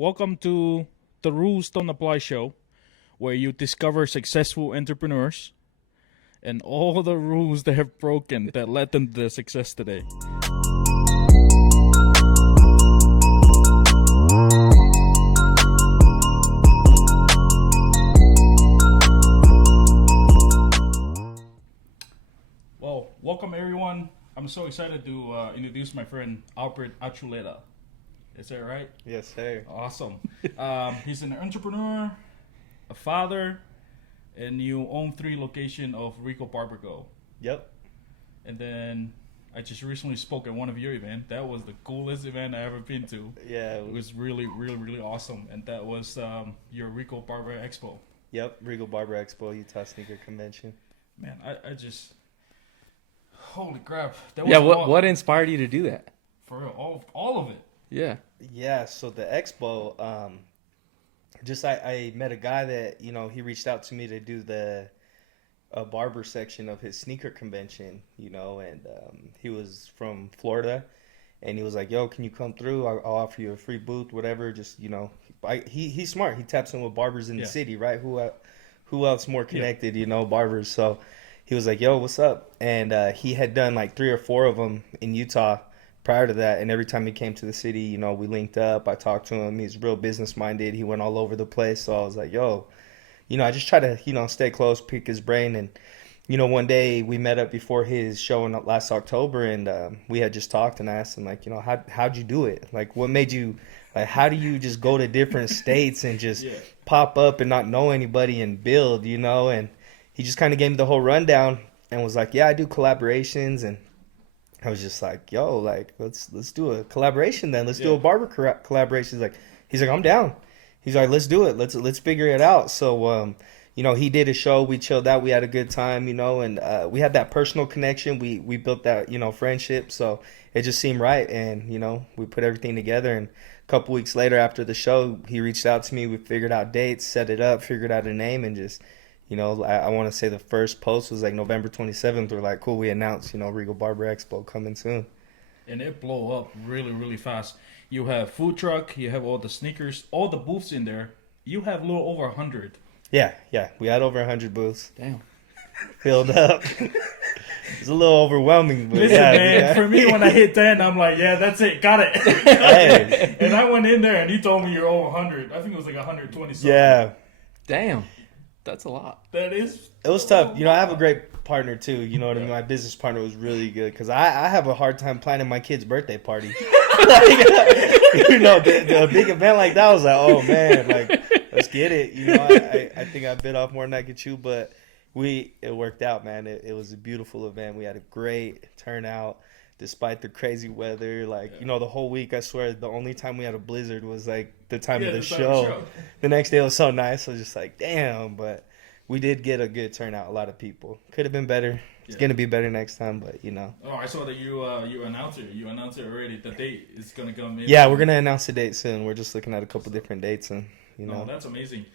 Welcome to the Rules Don't Apply show, where you discover successful entrepreneurs and all the rules they have broken that led them to their success today. Well, welcome everyone. I'm so excited to introduce my friend Albert Archuleta. Is that right? Yes, sir. Awesome. He's an entrepreneur, a father, and you own 3 locations of Regal Barber Co. Yep. And then I just recently spoke at one of your events. That was the coolest event I ever been to. Yeah. It was really, really, really awesome. And that was your Regal Barber Expo. Yep. Regal Barber Expo, Utah Sneaker Convention. Man, I just... Holy crap. That was what inspired you to do that? For real, all of it. Yeah. Yeah, so the expo, I met a guy that, he reached out to me to do the barber section of his sneaker convention, and he was from Florida, and he was like, yo, can you come through? I'll offer you a free booth, whatever, just, he's smart. He taps in with barbers in the city, right? Who else more connected, barbers, so he was like, yo, what's up? And he had done like 3 or 4 of them in Utah prior to that, and every time he came to the city, we linked up. I talked to him. He's real business minded. He went all over the place. So I was like, yo, I just try to, stay close, pick his brain. And, one day we met up before his show in last October, and we had just talked, and I asked him, like, how'd you do it? Like, what made you, like, how do you just go to different states and just pop up and not know anybody and build, And he just kind of gave me the whole rundown and was like, yeah, I do collaborations. And I was just like, yo, like, let's do a collaboration then. Let's do a barber collaboration. He's like, I'm down. He's like, let's do it. Let's figure it out. So, he did a show. We chilled out. We had a good time, and we had that personal connection. We built that, friendship. So it just seemed right. And, we put everything together. And a couple weeks later after the show, he reached out to me. We figured out dates, set it up, figured out a name, and just... I want to say the first post was like November 27th. We're like, cool, we announced, Regal Barber Expo coming soon. And it blew up really, really fast. You have food truck, you have all the sneakers, all the booths in there. You have a little over 100. Yeah. We had over 100 booths. Damn. Filled up. It's a little overwhelming. But Listen, man, for me, when I hit 10, I'm like, yeah, that's it, got it. Hey. And I went in there and he told me you're over 100. I think it was like 120 something. Yeah. Damn. That's a lot. That is. It was tough. I have a great partner too. You know what I mean? My business partner was really good because I have a hard time planning my kid's birthday party. The big event like that, I was like, oh man, like, let's get it. I think I bit off more than I could chew, but it worked out, man. It was a beautiful event. We had a great turnout. Despite the crazy weather, the whole week, I swear, the only time we had a blizzard was, like, the time of the show. The next day it was so nice. I was just like, damn. But we did get a good turnout, a lot of people. Could have been better. It's going to be better next time, but, Oh, I saw that you announced it. You announced it already. The date is going to come in. Yeah, we're going to announce the date soon. We're just looking at a couple different dates. And, Oh, that's amazing.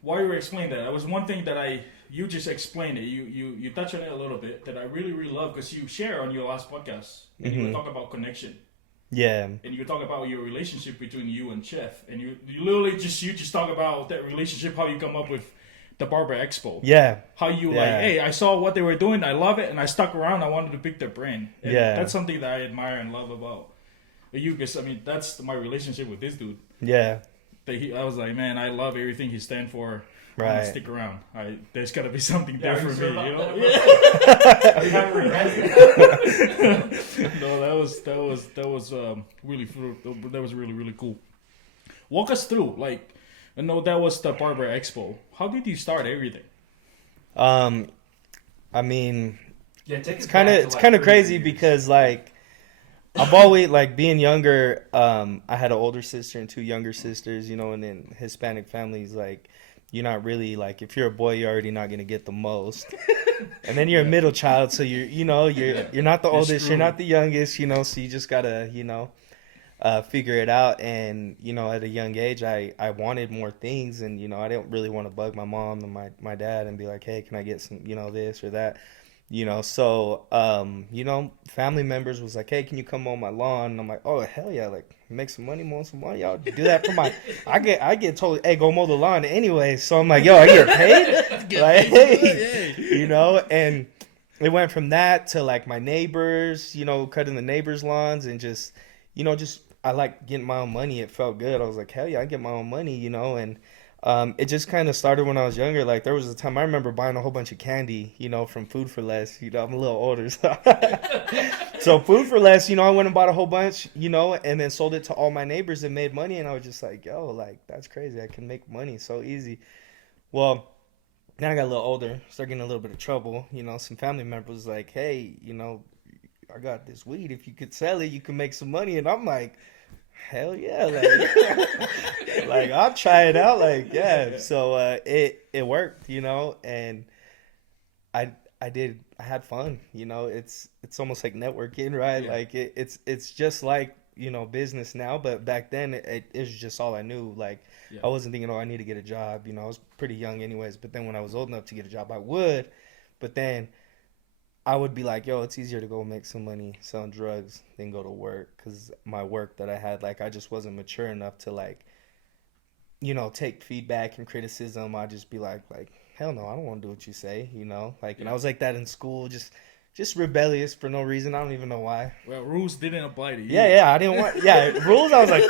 While you were explaining that, was one thing that you just explained it. You touched on it a little bit that I really, really love because you share on your last podcast and you talk about connection. Yeah. And you talk about your relationship between you and Chef. And you literally just talk about that relationship, how you come up with the Barber Expo. Yeah. How you hey, I saw what they were doing. I love it. And I stuck around. I wanted to pick their brain. And that's something that I admire and love about you because, that's my relationship with this dude. Yeah. I was like, man, I love everything he stands for. Right. I'm gonna stick around. There's gotta be something there for me, No, that was really, really cool. Walk us through, I know that was the Barber Expo. How did you start everything? It's kind of crazy because I've always, being younger, I had an older sister and 2 younger sisters, and in Hispanic families, you're not really, if you're a boy, you're already not going to get the most. And then you're a middle child, so you're not the oldest, you're not the youngest, so you just got to, figure it out. And, at a young age, I wanted more things, and, I didn't really want to bug my mom and my dad and be like, hey, can I get some, this or that. So family members was like, hey, can you come mow my lawn? And I'm like, oh hell yeah, like make some money, mow some money. Y'all do that for my I get told, hey, go mow the lawn anyway. So I'm like, yo, I get paid? Like, hey, and it went from that to like my neighbors, cutting the neighbors' lawns and just I like getting my own money. It felt good. I was like, hell yeah, I get my own money, and it just kind of started when I was younger. Like there was a time I remember buying a whole bunch of candy, from Food for Less. I'm a little older, so Food for Less. I went and bought a whole bunch, and then sold it to all my neighbors and made money. And I was just like, yo, like that's crazy. I can make money so easy. Well, then I got a little older, started getting a little bit of trouble. Some family members like, hey, I got this weed. If you could sell it, you can make some money. And I'm like, hell yeah, like, like I'll try it out, like yeah. So it worked, and I had fun, It's almost like networking, right? Yeah. Like it's just like business now, but back then it was just all I knew. Like I wasn't thinking, oh, I need to get a job. I was pretty young anyways. But then when I was old enough to get a job, I would. But then I would be like, yo, it's easier to go make some money selling drugs than go to work, because my work that I had, like, I just wasn't mature enough to, like, take feedback and criticism. I'd just be like, hell no, I don't want to do what you say, like, and I was like that in school, just rebellious for no reason. I don't even know why. Well, rules didn't apply to you. Yeah, I didn't want, rules. I was like,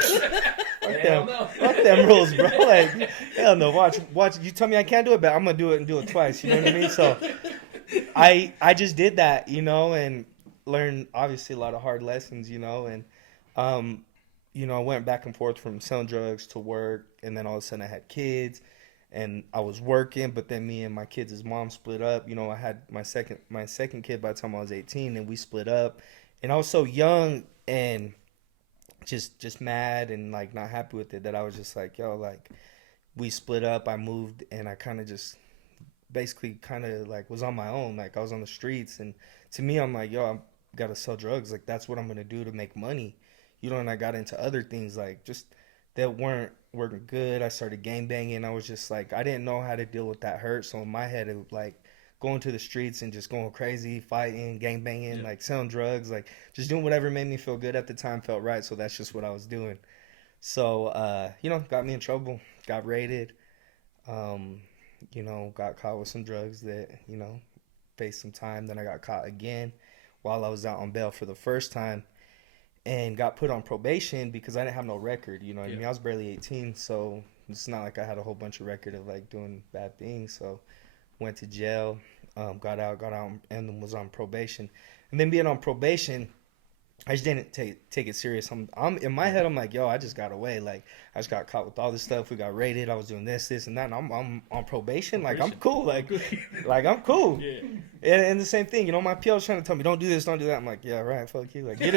fuck them rules, bro. Like, hell no, watch. You tell me I can't do it, but I'm gonna do it and do it twice. You know what I mean? So I just did that, and learned obviously a lot of hard lessons, and I went back and forth from selling drugs to work, and then all of a sudden I had kids, and I was working, but then me and my kids' mom split up. I had my second kid by the time I was 18, and we split up, and I was so young and just mad and like not happy with it that I was just like, yo, like we split up, I moved, and I kind of just basically kind of like was on my own. Like I was on the streets, and to me I'm like, yo, I gotta sell drugs. Like that's what I'm gonna do to make money, and I got into other things like just that weren't working good. I started gang banging. I was just like, I didn't know how to deal with that hurt, so in my head it was like going to the streets and just going crazy, fighting, gang banging, like selling drugs, like just doing whatever made me feel good at the time, felt right. So that's just what I was doing. So got me in trouble, got raided, got caught with some drugs that, faced some time. Then I got caught again while I was out on bail for the first time and got put on probation because I didn't have no record. I mean, I was barely 18, so it's not like I had a whole bunch of record of like doing bad things. So went to jail, got out, and then was on probation. And then being on probation, I just didn't take it serious. I'm in my head. I'm like, yo, I just got away. Like, I just got caught with all this stuff. We got raided. I was doing this, and that. And I'm on probation. Like, I'm cool. Like I'm cool. Yeah. And the same thing. My PL was trying to tell me, don't do this, don't do that. I'm like, yeah, right. Fuck you. Like, get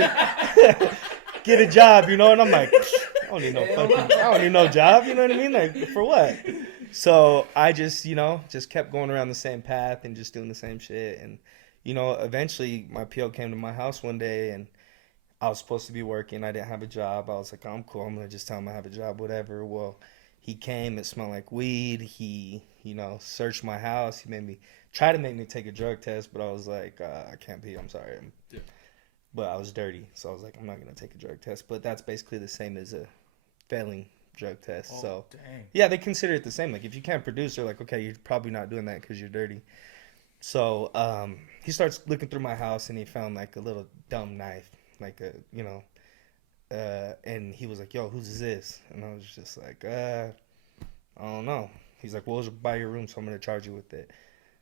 a job. And I'm like, I don't need no job. You know what I mean? Like, for what? So I just kept going around the same path and just doing the same shit. And eventually my PL came to my house one day and I was supposed to be working. I didn't have a job. I was like, I'm cool. I'm going to just tell him I have a job, whatever. Well, he came. It smelled like weed. He, searched my house. He tried to make me take a drug test, but I was like, I can't be. I'm sorry. Yeah. But I was dirty. So I was like, I'm not going to take a drug test. But that's basically the same as a failing drug test. Oh, so, dang. Yeah, they consider it the same. Like, if you can't produce, they're like, okay, you're probably not doing that because you're dirty. So he starts looking through my house, and he found, like, a little dumb knife. Like and he was like, yo, whose is this? And I was just like, I don't know. He's like, well, it's by your room, so I'm going to charge you with it.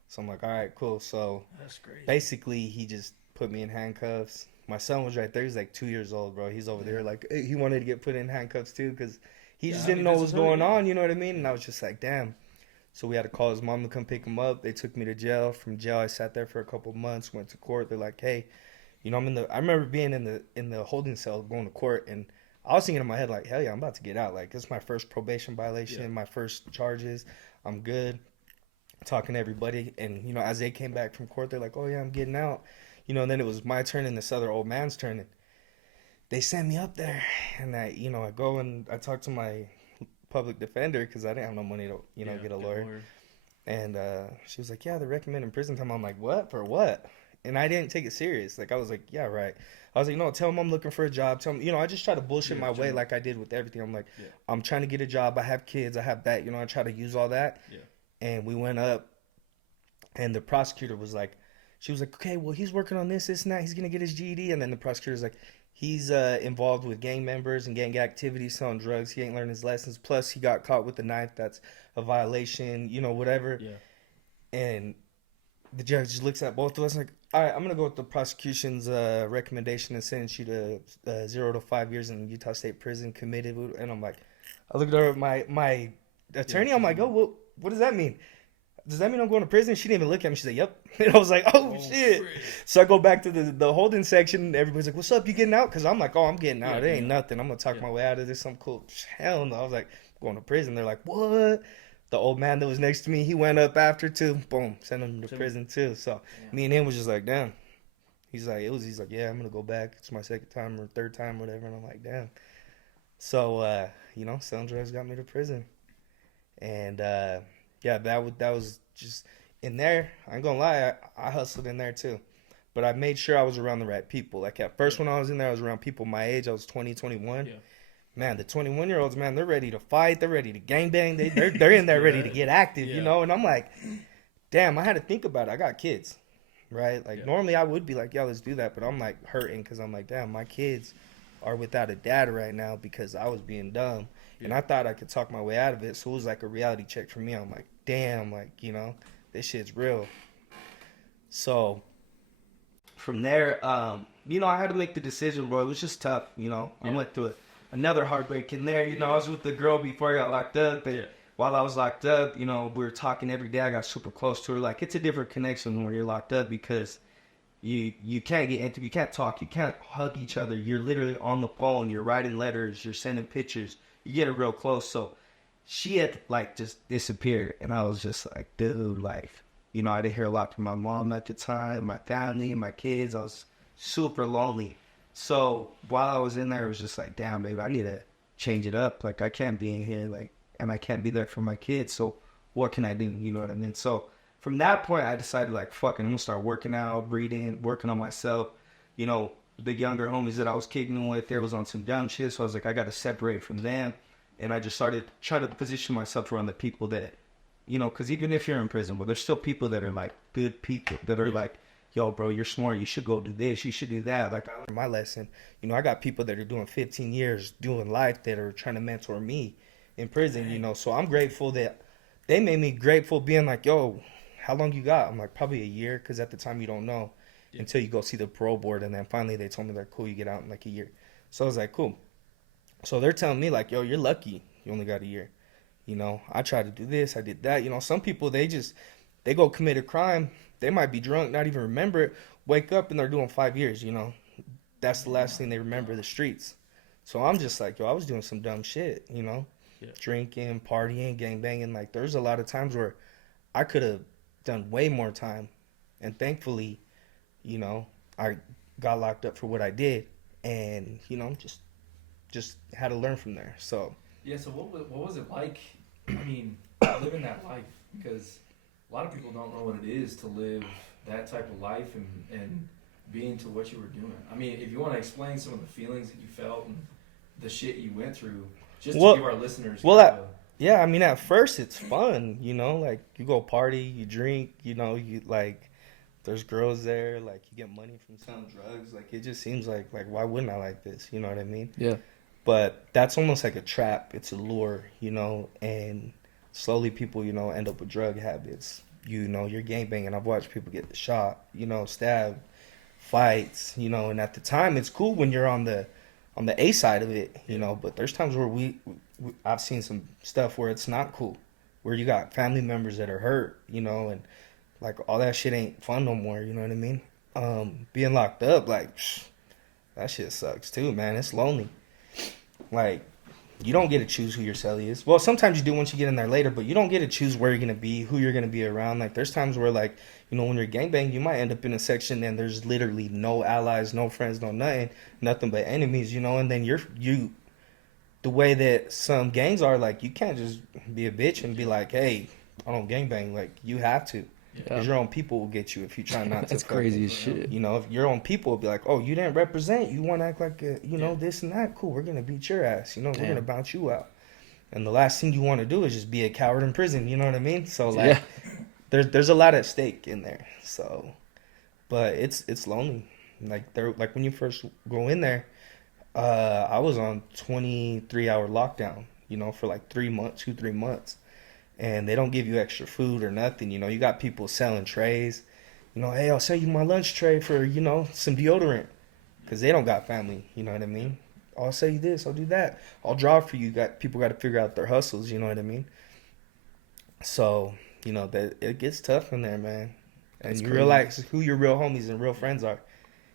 So I'm like, all right, cool. So that's crazy. Basically, he just put me in handcuffs. My son was right there. He's like 2 years old, bro. He's over there. Like, he wanted to get put in handcuffs too because he just didn't know what was going on. You know what I mean? And I was just like, damn. So we had to call his mom to come pick him up. They took me to jail. From jail, I sat there for a couple months, went to court. They're like, hey, I remember being in the holding cell going to court, and I was thinking in my head, like, hell yeah, I'm about to get out. Like, this is my first probation violation, my first charges. I'm good. Talking to everybody. And, as they came back from court, they're like, oh, yeah, I'm getting out. And then it was my turn and this other old man's turn. And they sent me up there. And I go and I talk to my public defender because I didn't have no money to, get a lawyer. And she was like, yeah, they're recommending prison time. I'm like, what? For what? And I didn't take it serious. Like, I was like, yeah, right. I was like, no, tell them I'm looking for a job. Tell them, I just try to bullshit my way like I did with everything. I'm like, I'm trying to get a job. I have kids. I have that. I try to use all that. Yeah. And we went up, and the prosecutor was like, she was like, okay, well, he's working on this and that. He's going to get his GED. And then the prosecutor's like, he's involved with gang members and gang activities, selling drugs. He ain't learned his lessons. Plus, he got caught with a knife. That's a violation, whatever. Yeah. And the judge just looks at both of us like, all right, I'm going to go with the prosecution's recommendation and sentence you to 0 to 5 years in Utah State Prison committed. And I'm like, I looked at my attorney. I'm like, oh, what does that mean? Does that mean I'm going to prison? She didn't even look at me. She's like, yep. And I was like, oh shit. Frick. So I go back to the holding section. Everybody's like, what's up? You getting out? Because I'm like, oh, I'm getting out. It ain't nothing. I'm going to talk my way out of this. I'm cool. Hell no. I was like, I'm going to prison. They're like, what? The old man that was next to me, he went up after too. Boom. Sent him to prison too. So me and him was just like, damn. He's like, yeah, I'm going to go back. It's my second time or third time, whatever. And I'm like, damn. So, selling drugs got me to prison. And, yeah, that was just in there. I ain't gonna lie, I hustled in there too. But I made sure I was around the right people. Like at first when I was in there, I was around people my age. I was 20, 21. Yeah. Man, the 21-year-olds, man, they're ready to fight. They're ready to gangbang. They're in there ready to get active, And I'm like, damn, I had to think about it. I got kids, right? Like normally I would be like, yeah, let's do that. But I'm like hurting because I'm like, damn, my kids are without a dad right now because I was being dumb. And I thought I could talk my way out of it. So it was like a reality check for me. I'm like, damn, like, this shit's real. So from there, I had to make the decision, bro. It was just tough, I went through another heartbreak in there. I was with the girl before I got locked up. But while I was locked up, we were talking every day. I got super close to her. Like, it's a different connection when you're locked up because you can't get into, you can't talk, you can't hug each other. You're literally on the phone. You're writing letters. You're sending pictures. You get it real close. So she had just disappeared, and I was just like, dude, I didn't hear a lot from my mom at the time, my family, my kids. I was super lonely. So while I was in there, it was just like, damn, baby, I need to change it up. Like, I can't be in here, and I can't be there for my kids. So what can I do? You know what I mean? So from that point, I decided, fuck it, I'm gonna start working out, reading, working on myself. The younger homies that I was kicking with, they was on some down shit. So I was like, I got to separate from them. And I just started trying to position myself around the people that, because even if you're in prison, there's still people that are good people that are like, yo, bro, you're smart. You should go do this. You should do that. Like, I learned my lesson. I got people that are doing 15 years doing life that are trying to mentor me in prison, So I'm grateful that they made me grateful being like, yo, how long you got? I'm like, probably a year. Because at the time you don't know. Until you go see the parole board, and then finally they told me they're cool, you get out in a year. So I was like, cool. So they're telling me yo, you're lucky you only got a year. I tried to do this, I did that. Some people, they go commit a crime, they might be drunk, not even remember it, wake up and they're doing 5 years, That's the last thing they remember, the streets. So I'm just like, yo, I was doing some dumb shit, drinking, partying, gangbanging. There's a lot of times where I could have done way more time, and thankfully, I got locked up for what I did, and just had to learn from there. So so what was it like? I mean, living that life, because a lot of people don't know what it is to live that type of life and be into what you were doing. I mean, if you want to explain some of the feelings that you felt and the shit you went through, just to give our listeners. Yeah, I mean, at first it's fun, you go party, you drink, you there's girls there, you get money from selling drugs. It just seems like why wouldn't I like this? You know what I mean? Yeah. But that's almost like a trap. It's a lure, and slowly people, end up with drug habits. You're gangbanging. I've watched people get shot, stabbed, fights, and at the time it's cool when you're on the A side of it, but there's times where I've seen some stuff where it's not cool, where you got family members that are hurt, and all that shit ain't fun no more, you know what I mean? Being locked up, that shit sucks too, man. It's lonely. You don't get to choose who your cellie is. Well, sometimes you do once you get in there later, but you don't get to choose where you're going to be, who you're going to be around. There's times where, when you're gangbang, you might end up in a section and there's literally no allies, no friends, no nothing but enemies, and then the way that some gangs are, you can't just be a bitch and be like, hey, don't gangbang. Like, you have to. Because your own people will get you if you try not to. That's crazy as shit. You know, if your own people will be like, oh, you didn't represent. You want to act like, you know, this and that. Cool, we're going to beat your ass. You know, we're going to bounce you out. And the last thing you want to do is just be a coward in prison. You know what I mean? So, like, there's a lot at stake in there. So, but it's lonely. Like, when you first go in there, I was on 23-hour lockdown, you know, for like 3 months. And they don't give you extra food or nothing. You know, you got people selling trays. You know, hey, I'll sell you my lunch tray for, you know, some deodorant. Because they don't got family. You know what I mean? I'll sell you this. I'll do that. I'll draw for you. People got to figure out their hustles. You know what I mean? So, you know, that it gets tough in there, man. And you realize who your real homies and real friends are.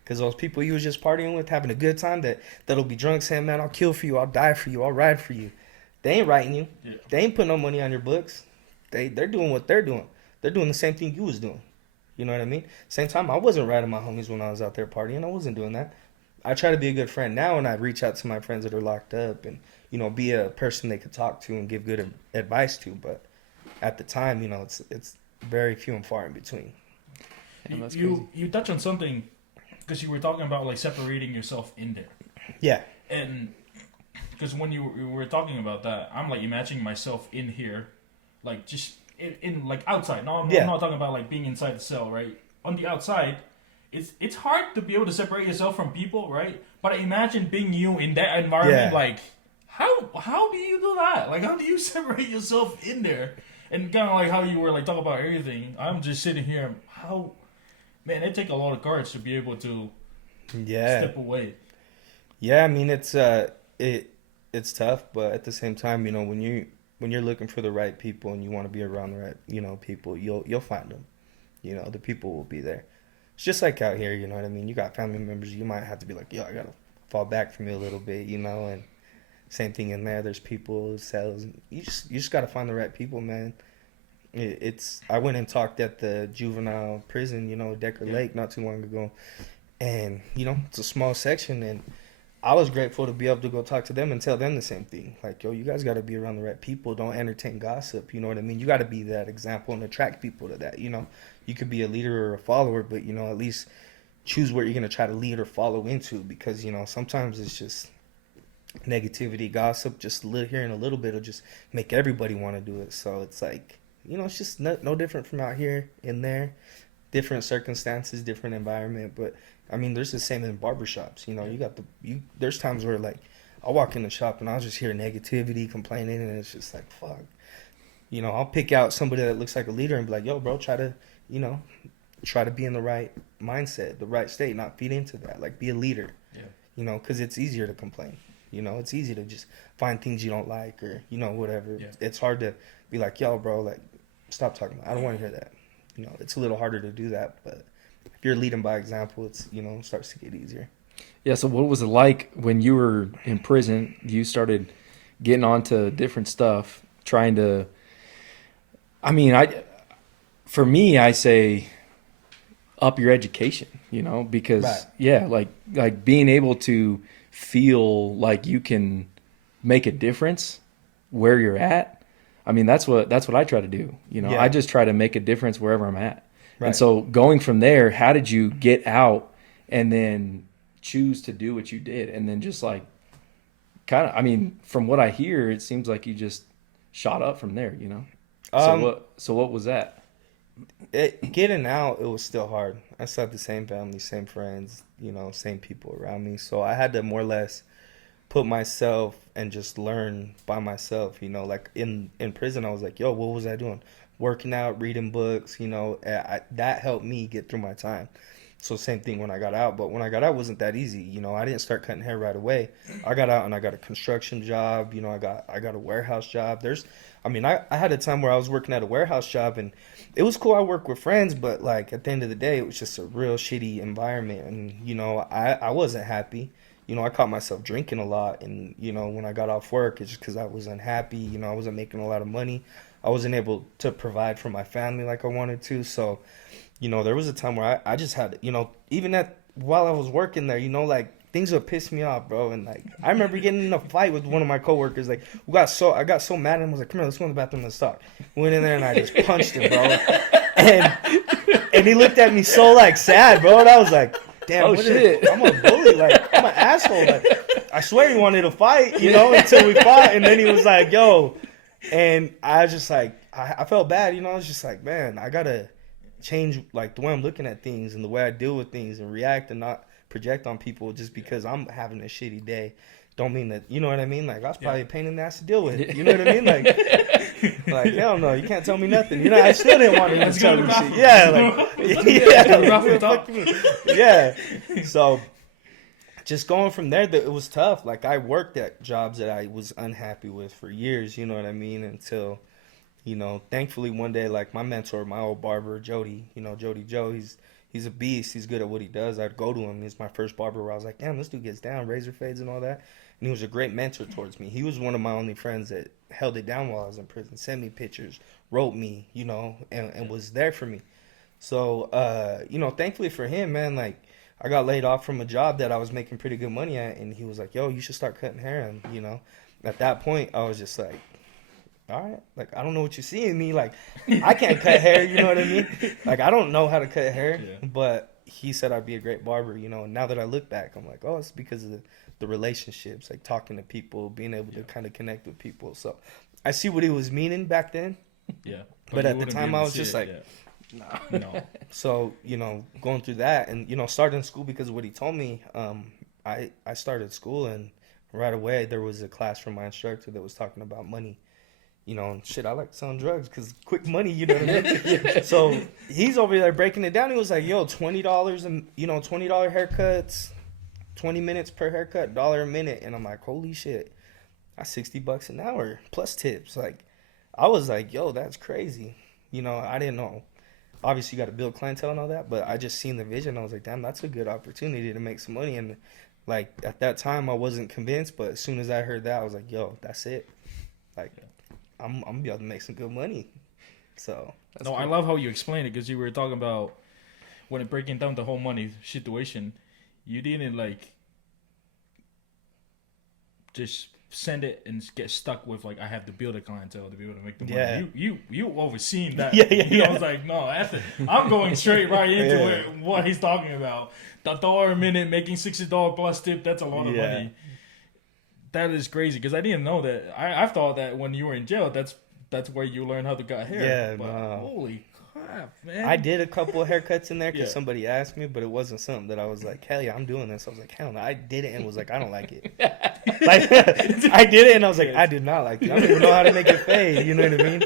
Because those people you was just partying with, having a good time, that'll be drunk saying, man, I'll kill for you. I'll die for you. I'll ride for you. They ain't writing you. Yeah. They ain't putting no money on your books. They're doing what they're doing. They're doing the same thing you was doing. You know what I mean? Same time, I wasn't writing my homies when I was out there partying. I wasn't doing that. I try to be a good friend now, and I reach out to my friends that are locked up and, you know, be a person they could talk to and give good advice to. But at the time, you know, it's very few and far in between. You touch on something because you were talking about, like, separating yourself in there. Yeah. And because when you were talking about that, I'm like imagining myself in here, like just in like outside. No, I'm not talking about like being inside the cell, right? On the outside, it's hard to be able to separate yourself from people, right? But I imagine being you in that environment, like how do you do that? Like, how do you separate yourself in there? And kind of like how you were like talking about everything. I'm just sitting here. Man, it takes a lot of courage to be able to step away. Yeah, I mean it's tough, but at the same time, you know, when you're looking for the right people and you want to be around the right, you know, people, you'll find them. You know, the people will be there. It's just like out here, you know what I mean? You got family members, you might have to be like, yo, I gotta fall back from you a little bit, you know. And same thing in there. There's people, cells. You just gotta find the right people, man. I went and talked at the juvenile prison, you know, Decker Lake, not too long ago, and you know, it's a small section, and I was grateful to be able to go talk to them and tell them the same thing. Like, yo, you guys got to be around the right people. Don't entertain gossip. You know what I mean? You got to be that example and attract people to that. You know, you could be a leader or a follower, but, you know, at least choose what you're going to try to lead or follow into, because, you know, sometimes it's just negativity, gossip, just hearing a little bit will just make everybody want to do it. So it's like, you know, it's just no different from out here in there. Different circumstances, different environment, but I mean, there's the same in barbershops. You know, there's times where, like, I'll walk in the shop and I'll just hear negativity, complaining, and it's just like, fuck. You know, I'll pick out somebody that looks like a leader and be like, yo, bro, try to be in the right mindset, the right state, not feed into that. Like, be a leader. Yeah. You know, because it's easier to complain. You know, it's easy to just find things you don't like or, you know, whatever. Yeah. It's hard to be like, yo, bro, like, stop talking about it. I don't want to hear that. You know, it's a little harder to do that, but if you're leading by example, it's, you know, it starts to get easier. Yeah, so what was it like when you were in prison? You started getting onto different stuff, trying to, I mean, for me, I say up your education, you know, because, like being able to feel like you can make a difference where you're at. I mean, that's what I try to do. You know, I just try to make a difference wherever I'm at. Right. And so going from there, how did you get out and then choose to do what you did? And then just like kind of, I mean, from what I hear, it seems like you just shot up from there, you know? So what was that? Getting out, it was still hard. I still had the same family, same friends, you know, same people around me. So I had to more or less put myself and just learn by myself, you know. Like in prison, I was like, yo, what was I doing? Working out, reading books, you know. That helped me get through my time. So same thing when I got out. But when I got out, it wasn't that easy. You know, I didn't start cutting hair right away. I got out and I got a construction job. You know, I got a warehouse job. I had a time where I was working at a warehouse job, and it was cool. I worked with friends, but like at the end of the day, it was just a real shitty environment. And, you know, I wasn't happy. You know, I caught myself drinking a lot. And, you know, when I got off work, it's just because I was unhappy. You know, I wasn't making a lot of money. I wasn't able to provide for my family like I wanted to. So, you know, there was a time where I just had, you know, even while I was working there, you know, like things would piss me off, bro. And like, I remember getting in a fight with one of my coworkers. Like, I got so mad at him. I was like, come here, let's go in the bathroom, let's talk. Went in there and I just punched him, bro. And he looked at me so like sad, bro. And I was like, damn, shit. I'm a bully. Like, I'm an asshole. Like, I swear he wanted to fight, you know, until we fought. And then he was like, yo. And I was just like, I felt bad, you know. I was just like, man, I got to change, like, the way I'm looking at things and the way I deal with things and react and not project on people just because I'm having a shitty day. Don't mean that, you know what I mean? Like, I was probably a pain in the ass to deal with. You know what I mean? Like hell no, you can't tell me nothing. You know, I still didn't want to tell me shit. Yeah. So, just going from there, it was tough. Like, I worked at jobs that I was unhappy with for years, you know what I mean? Until, you know, thankfully one day, like, my mentor, my old barber, Jody, you know, Jody Joe, he's a beast. He's good at what he does. I'd go to him. He's my first barber where I was like, damn, this dude gets down, razor fades and all that. And he was a great mentor towards me. He was one of my only friends that held it down while I was in prison, sent me pictures, wrote me, you know, and was there for me. So, you know, thankfully for him, man, like, I got laid off from a job that I was making pretty good money at, and he was like, yo, you should start cutting hair. And, you know, at that point, I was just like, all right, like, I don't know what you see in me. Like, I can't cut hair, you know what I mean? Like, I don't know how to cut hair, but he said I'd be a great barber, you know. And now that I look back, I'm like, oh, it's because of the relationships, like talking to people, being able to kind of connect with people. So I see what he was meaning back then. Yeah. But at the time, I was just like, no. So, you know, going through that and, you know, starting school because of what he told me, I started school, and right away there was a class from my instructor that was talking about money. You know, and shit, I like selling drugs because quick money, you know what I mean? So he's over there breaking it down. He was like, yo, $20 and, you know, $20 haircuts, 20 minutes per haircut, $1 a minute. And I'm like, holy shit, that's $60 an hour plus tips. Like, I was like, yo, that's crazy. You know, I didn't know. Obviously, you got to build clientele and all that, but I just seen the vision. I was like, damn, that's a good opportunity to make some money. And, like, at that time, I wasn't convinced, but as soon as I heard that, I was like, yo, that's it. Like, I'm going to be able to make some good money. So, no, cool. I love how you explained it, because you were talking about when it breaking down the whole money situation, you didn't, like, just send it and get stuck with, like, I have to build a clientele to be able to make the money. You overseen that. I was like, no, I'm going straight right into what he's talking about. The $1 a minute, making $60 plus tip, that's a lot of money. That is crazy, because I didn't know that. I thought that when you were in jail, that's where you learn how to cut hair. Yeah, but holy crap, man. I did a couple of haircuts in there because somebody asked me, but it wasn't something that I was like, hell yeah, I'm doing this. I was like, hell no. I did it and was like, I don't like it. Like, I did it and I was like, I did not like it. I don't even know how to make it fade. You know what I mean?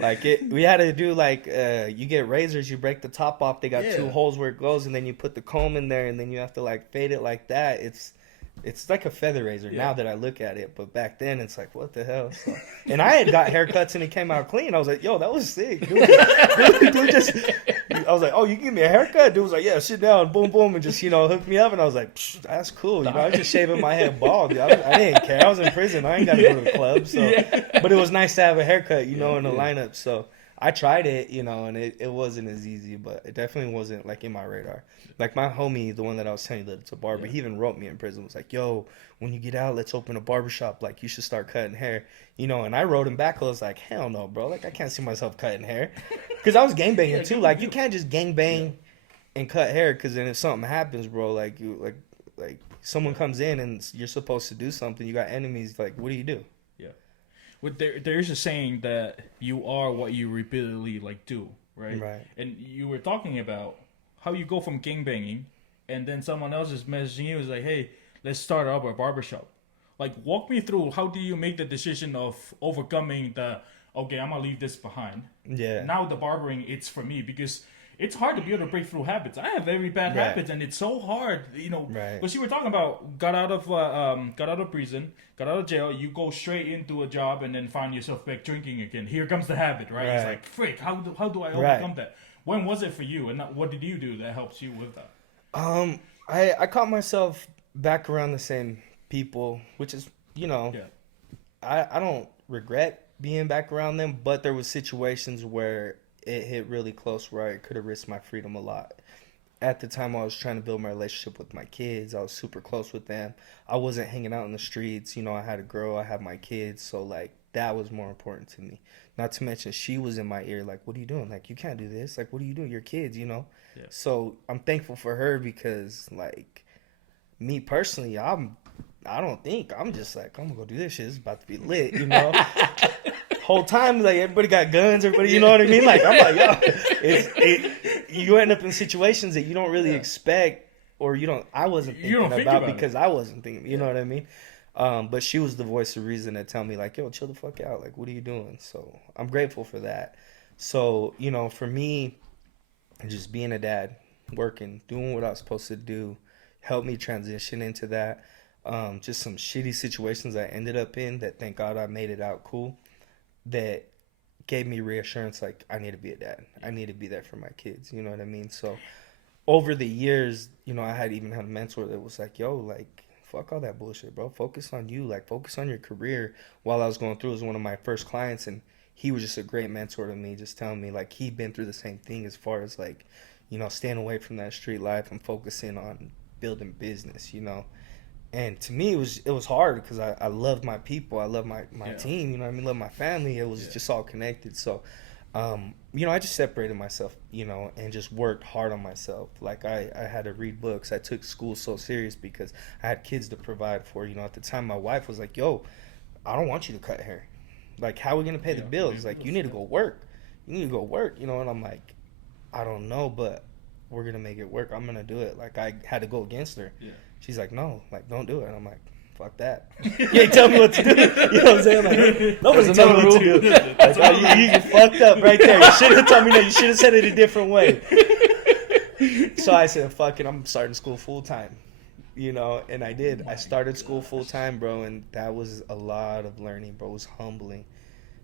Like, we had to do, like, you get razors, you break the top off. They got 2 holes where it goes, and then you put the comb in there, and then you have to, like, fade it like that. It's like a feather razor now that I look at it, but back then it's like, what the hell? So, and I had got haircuts and it came out clean. I was like, yo, that was sick. Dude, I was like, oh, you give me a haircut? Dude was like, yeah, sit down, boom, boom, and just, you know, hook me up. And I was like, that's cool. You know, I was just shaving my head bald. Dude. I didn't care. I was in prison. I ain't got to go to the club. So, but it was nice to have a haircut, you know, in the lineup. So I tried it, you know, and it wasn't as easy, but it definitely wasn't, like, in my radar. Like, my homie, the one that I was telling you that's a barber, he even wrote me in prison, was like, yo, when you get out, let's open a barbershop. Like, you should start cutting hair. You know, and I wrote him back. I was like, hell no, bro. Like, I can't see myself cutting hair. Because I was gangbanging, too. Like, you can't just gangbang and cut hair, because then if something happens, bro, like someone comes in and you're supposed to do something, you got enemies, like, what do you do? Yeah. Well, there's a saying that you are what you repeatedly, like, do, right? Right. And you were talking about how you go from gangbanging, and then someone else is messaging you, is like, hey, let's start up a barbershop. Like, walk me through, how do you make the decision of overcoming okay, I'm going to leave this behind. Yeah. Now the barbering, it's for me, because it's hard to be able to break through habits. I have very bad habits, and it's so hard, you know. Because you were talking about, got out of prison, got out of jail, you go straight into a job and then find yourself back drinking again. Here comes the habit, right? It's like, frick, how do I overcome that? When was it for you, and what did you do that helps you with that? I caught myself back around the same people, which is, you know, I don't regret being back around them, but there was situations where it hit really close where I could have risked my freedom a lot. at the time I was trying to build my relationship with my kids. I was super close with them. I wasn't hanging out in the streets. You know, I had a girl, I had my kids. So, like, that was more important to me. Not to mention, she was in my ear, like, what are you doing? Like, you can't do this. Like, what are you doing? Your kids, you know? Yeah. So, I'm thankful for her because, like, me personally, I don't think. I'm just like, I'm going to go do this shit. It's about to be lit, you know? Whole time, like, everybody got guns, everybody, you know what I mean? Like, I'm like, yo, you end up in situations that you don't really expect, or I wasn't thinking about because I wasn't thinking, you know what I mean? But she was the voice of reason to tell me, like, yo, chill the fuck out. Like, what are you doing? So I'm grateful for that. So, you know, for me, just being a dad, working, doing what I was supposed to do, helped me transition into that. Just some shitty situations I ended up in that, thank God, I made it out cool. That gave me reassurance, like, I need to be a dad. I need to be there for my kids. You know what I mean? So over the years, you know, I had a mentor that was like, yo, like, fuck all that bullshit, bro. Focus on you. Like, focus on your career. While I was going through, it was one of my first clients, and he was just a great mentor to me, just telling me, like, he'd been through the same thing as far as, like, you know, staying away from that street life and focusing on building business, you know. And to me, it was hard because I loved my people. I love my team, you know what I mean? Love my family. It was just all connected. So, you know, I just separated myself, you know, and just worked hard on myself. Like, I had to read books. I took school so serious because I had kids to provide for. You know, at the time, my wife was like, yo, I don't want you to cut hair. Like, how are we going to pay the bills? Like, you need to go work. You need to go work, you know? And I'm like, I don't know, but we're going to make it work. I'm going to do it. Like, I had to go against her. Yeah. She's like, no, like, don't do it. And I'm like, fuck that. You ain't tell me what to do. You know what I'm saying? Like, nobody tell me what to do. Like, you fucked up right there. You should have told me that. You should have said it a different way. So I said, fuck it, I'm starting school full time. You know, and I did. I started school full time, bro, and that was a lot of learning, bro. It was humbling.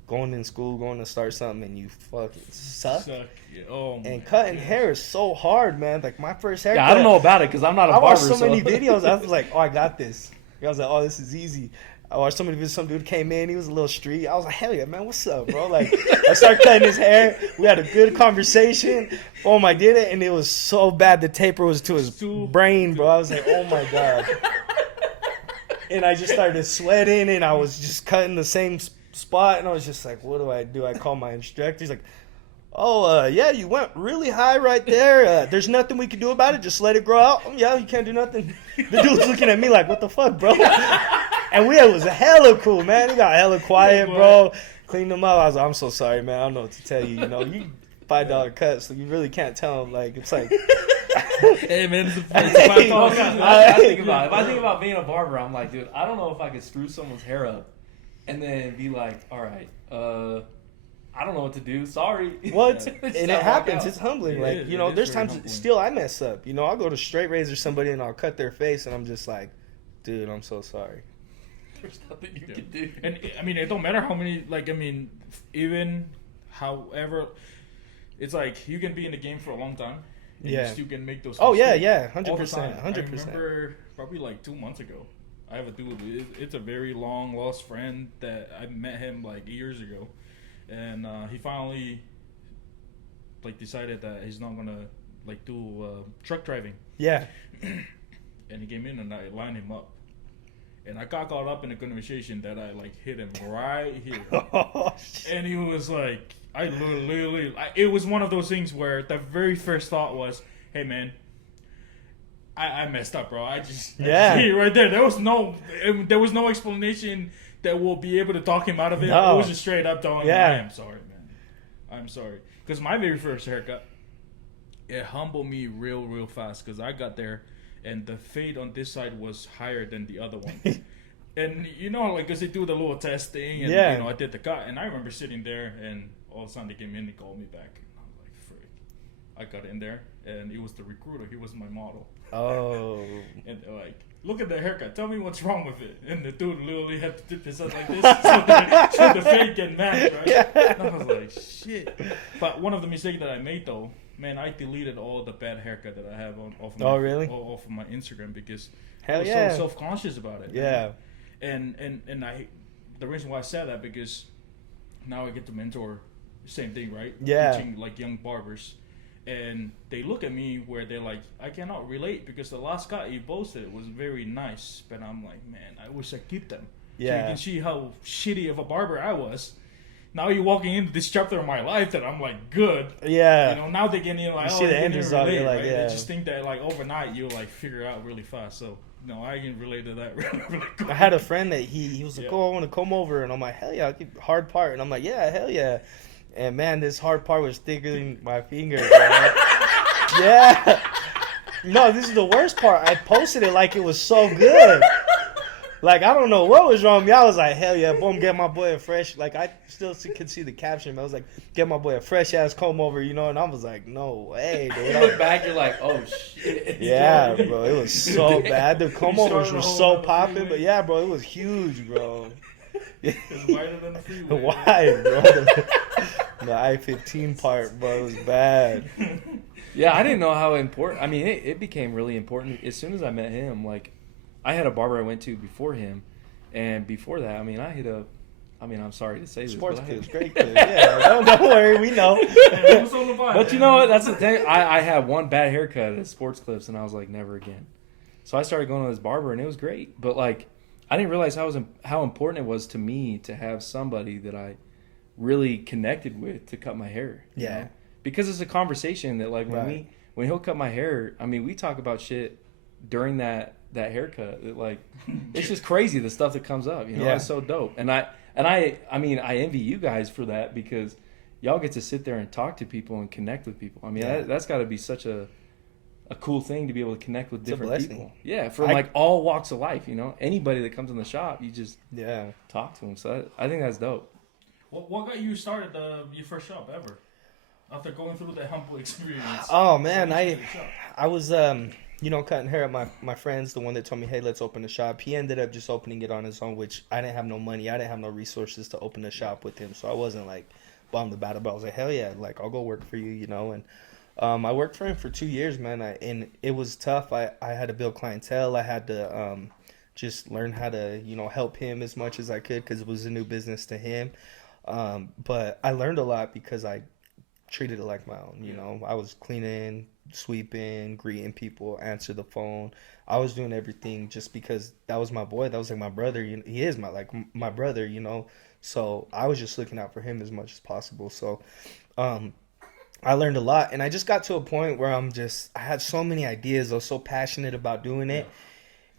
Going in school, going to start something, and you fucking suck. Yeah. Oh, and cutting hair is so hard, man. Like, my first haircut. Yeah, I don't know about it because I'm not a barber. I watched so many videos. I was like, oh, I got this. I was like, oh, this is easy. I watched so many videos. Some dude came in. He was a little street. I was like, hell yeah, man. What's up, bro? Like, I started cutting his hair. We had a good conversation. I did it, and it was so bad. The taper was to his brain, bro. I was like, oh, my God. And I just started sweating, and I was just cutting the same spot, and I was just like, what do? I call my instructor. He's like, oh, yeah, you went really high right there. There's nothing we can do about it. Just let it grow out. Yeah, you can't do nothing. The dude's looking at me like, what the fuck, bro? And it was hella cool, man. He got hella quiet, bro. Cleaned him up. I was like, I'm so sorry, man. I don't know what to tell you. You know, you $5 cut, so you really can't tell him. Like, it's like, hey, man, it's $5. I think about it. If I think about being a barber, I'm like, dude, I don't know if I could screw someone's hair up and then be like, all right, I don't know what to do. Sorry. What? And it happens. It's humbling. Like, you know, there's times humbling. Still I mess up. You know, I'll go to straight razor somebody and I'll cut their face and I'm just like, dude, I'm so sorry. There's nothing you can do. And I mean, it don't matter how many, like, I mean, even however, it's like you can be in the game for a long time. And you still can make those. Oh, yeah, 100%. 100%. I remember probably like 2 months ago. I have a dude. It's a very long lost friend that I met him like years ago, and he finally like decided that he's not gonna like do truck driving. Yeah. And he came in and I lined him up, and I got caught up in a conversation that I like hit him right here, and he was like, I literally, it was one of those things where the very first thought was, hey man, I messed up, bro. I just right there. There was no explanation that will be able to talk him out of it. No. It was just straight up telling him, I am sorry, man. I'm sorry. Because my very first haircut, it humbled me real fast because I got there and the fade on this side was higher than the other one. And, you know, like, because they do the little test thing and, you know, I did the cut. And I remember sitting there and all of a sudden they came in and called me back. And I was like, frick. I got in there and it was the recruiter. He was my model. Oh. And they're like, look at the haircut. Tell me what's wrong with it. And the dude literally had to dip his head like this so the fade can match, right? Yeah. And I was like, shit. But one of the mistakes that I made, though, man, I deleted all the bad haircut that I have off of my Instagram because I was so self-conscious about it. Yeah. And the reason why I said that because now I get to mentor the same thing, right? Yeah. Teaching like young barbers. And they look at me where they're like, I cannot relate because the last cut you posted was very nice. But I'm like, man, I wish I keep them. Yeah. So you can see how shitty of a barber I was. Now you're walking into this chapter of my life that I'm like, good. Yeah. You know, now they're getting like, you see the end result, you're like, right? yeah. They just think that like overnight you'll like figure it out really fast. So no, I can relate to that really quick. I had a friend that he was like, oh, I want to come over, and I'm like, hell yeah, I'll keep hard part, and I'm like, yeah, hell yeah, and man, this hard part was tickling my finger, bro. Yeah. No, this is the worst part. I posted it like it was so good. Like, I don't know what was wrong with me. I was like, hell yeah, boom, get my boy a fresh, like, I still can see the caption. I was like, get my boy a fresh-ass comb over, you know, and I was like, no way, dude. You look back, you're like, oh, shit. Yeah, bro, it was so bad. The comb overs were so popping, but yeah, bro, it was huge, bro. It's wider than the freeway. Wide, bro. The I-15 part, bro, it was bad. Yeah, I didn't know how important. I mean, it became really important as soon as I met him. Like, I had a barber I went to before him, and before that, I mean, I'm sorry to say this. Sports clips, great clips. Yeah, don't worry, we know. But you know what? That's the thing. I had one bad haircut at Sports Clips, and I was like, never again. So I started going to this barber, and it was great. But, like, I didn't realize how important it was to me to have somebody that I really connected with to cut my hair. You know? Because it's a conversation that, like, when he'll cut my hair, I mean, we talk about shit during that haircut. Like, it's just crazy the stuff that comes up. You know, it's so dope. And I mean, I envy you guys for that because y'all get to sit there and talk to people and connect with people. I mean, that's got to be such a cool thing to be able to connect with different people. Yeah, from like all walks of life. You know, anybody that comes in the shop, you just talk to them. So I think that's dope. What got you started your first shop ever? After going through that humble experience. Oh man, I was cutting hair at my friend's, the one that told me, hey, let's open a shop. He ended up just opening it on his own, which I didn't have no money. I didn't have no resources to open a shop with him. So I wasn't like bummed about it, but I was like, hell yeah, like I'll go work for you, you know. And I worked for him for 2 years, man. And it was tough. I had to build clientele. I had to just learn how to, help him as much as I could because it was a new business to him. But I learned a lot because I treated it like my own, you know. I was cleaning, sweeping, greeting people, answer the phone. I was doing everything just because that was my boy. That was like my brother. He is my brother, you know. So I was just looking out for him as much as possible. So I learned a lot, and I just got to a point where I had so many ideas. I was so passionate about doing it,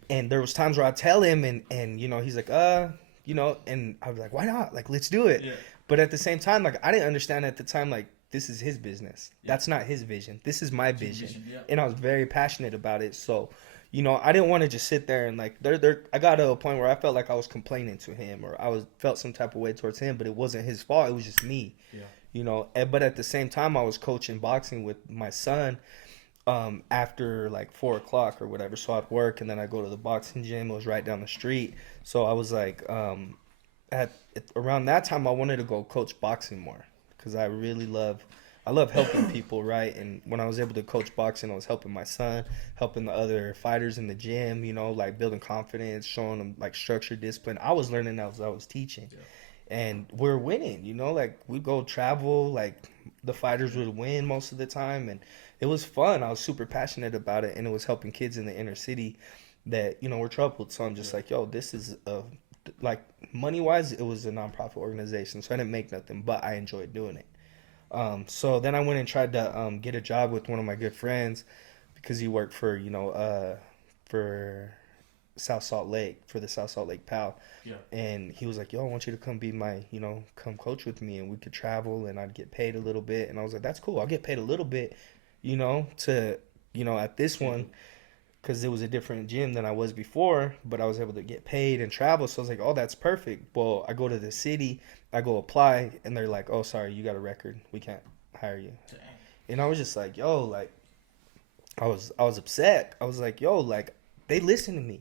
and there was times where I tell him, and he's like, and I was like, why not? Like, let's do it. Yeah. But at the same time, like, I didn't understand at the time, like, this is his business. Yeah. That's not his vision. This is my vision. Yeah. And I was very passionate about it. So, I didn't want to just sit there and, like, I got to a point where I felt like I was complaining to him or felt some type of way towards him, but it wasn't his fault. It was just me. Yeah. But at the same time, I was coaching boxing with my son after, like, 4 o'clock or whatever. So I'd work, and then I'd go to the boxing gym. It was right down the street. So I was, like, around that time, I wanted to go coach boxing more. Because I love helping people, right? And when I was able to coach boxing, I was helping my son, helping the other fighters in the gym, like building confidence, showing them like structure, discipline. I was learning as I was teaching. Yeah. And we're winning, like we'd go travel, like the fighters would win most of the time. And it was fun. I was super passionate about it. And it was helping kids in the inner city that, were troubled. So I'm just like, yo, this is like money-wise, it was a nonprofit organization, so I didn't make nothing, but I enjoyed doing it. So then I went and tried to get a job with one of my good friends because he worked for, for South Salt Lake, for the South Salt Lake PAL. Yeah. And he was like, yo, I want you to come be my, come coach with me, and we could travel, and I'd get paid a little bit. And I was like, that's cool. I'll get paid a little bit, to, at this one. Because it was a different gym than I was before, but I was able to get paid and travel. So I was like, oh, that's perfect. Well, I go to the city, I go apply, and they're like, oh, sorry, you got a record. We can't hire you. Dang. And I was just like, yo, like, I was upset. I was like, yo, like, they listen to me.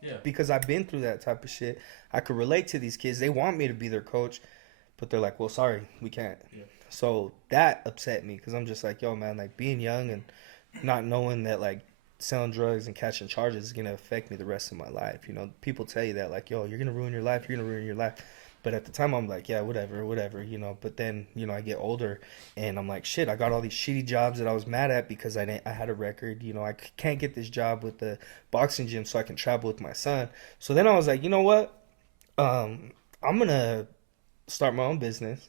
Yeah. Because I've been through that type of shit. I could relate to these kids. They want me to be their coach, but they're like, well, sorry, we can't. Yeah. So that upset me because I'm just like, yo, man, like, being young and not knowing that, like, selling drugs and catching charges is going to affect me the rest of my life. People tell you that, like, yo, you're going to ruin your life. You're going to ruin your life. But at the time, I'm like, yeah, whatever, you know. But then, you know, I get older, and I'm like, shit, I got all these shitty jobs that I was mad at because I had a record. You know, I can't get this job with the boxing gym so I can travel with my son. So then I was like, you know what? I'm going to start my own business,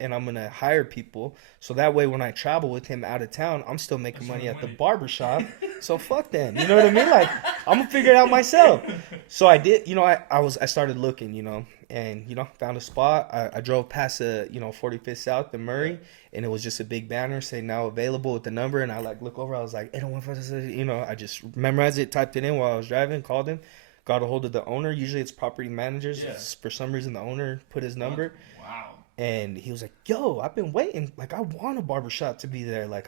and I'm going to hire people. So that way, when I travel with him out of town, I'm still making money at the barbershop. So fuck them. You know what I mean? Like, I'm going to figure it out myself. So I did, you know, I started looking, you know, and, you know, found a spot. I drove past 45th South in Murray, and it was just a big banner saying now available with the number. And I like look over, I was like, 801, you know, I just memorized it, typed it in while I was driving, called him, got a hold of the owner. Usually it's property managers. Yeah. For some reason, the owner put his number. Wow. And he was like, yo, I've been waiting. Like, I want a barbershop to be there. Like,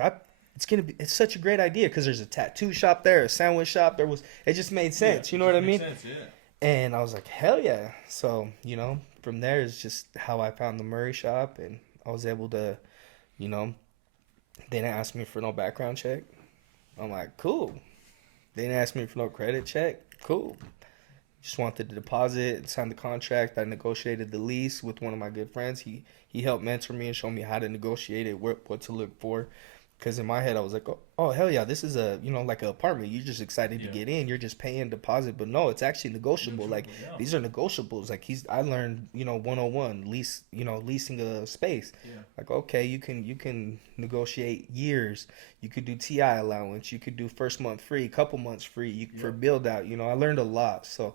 it's such a great idea because there's a tattoo shop there, a sandwich shop. It just made sense. You know what I mean? Sense, yeah. And I was like, hell yeah. So, you know, from there is just how I found the Murray shop. And I was able to, you know, they didn't ask me for no background check. I'm like, cool. They didn't ask me for no credit check. Cool. Just wanted the deposit and signed the contract. I negotiated the lease with one of my good friends. He helped mentor me and show me how to negotiate it, what to look for. Because in my head, I was like, oh, hell yeah, this is like an apartment. You're just excited to get in. You're just paying deposit. But no, it's actually negotiable. Like, these are negotiables. Like, I learned, 101, leasing a space. Yeah. Like, okay, you can negotiate years. You could do TI allowance. You could do first month free, couple months free for build out. I learned a lot. So,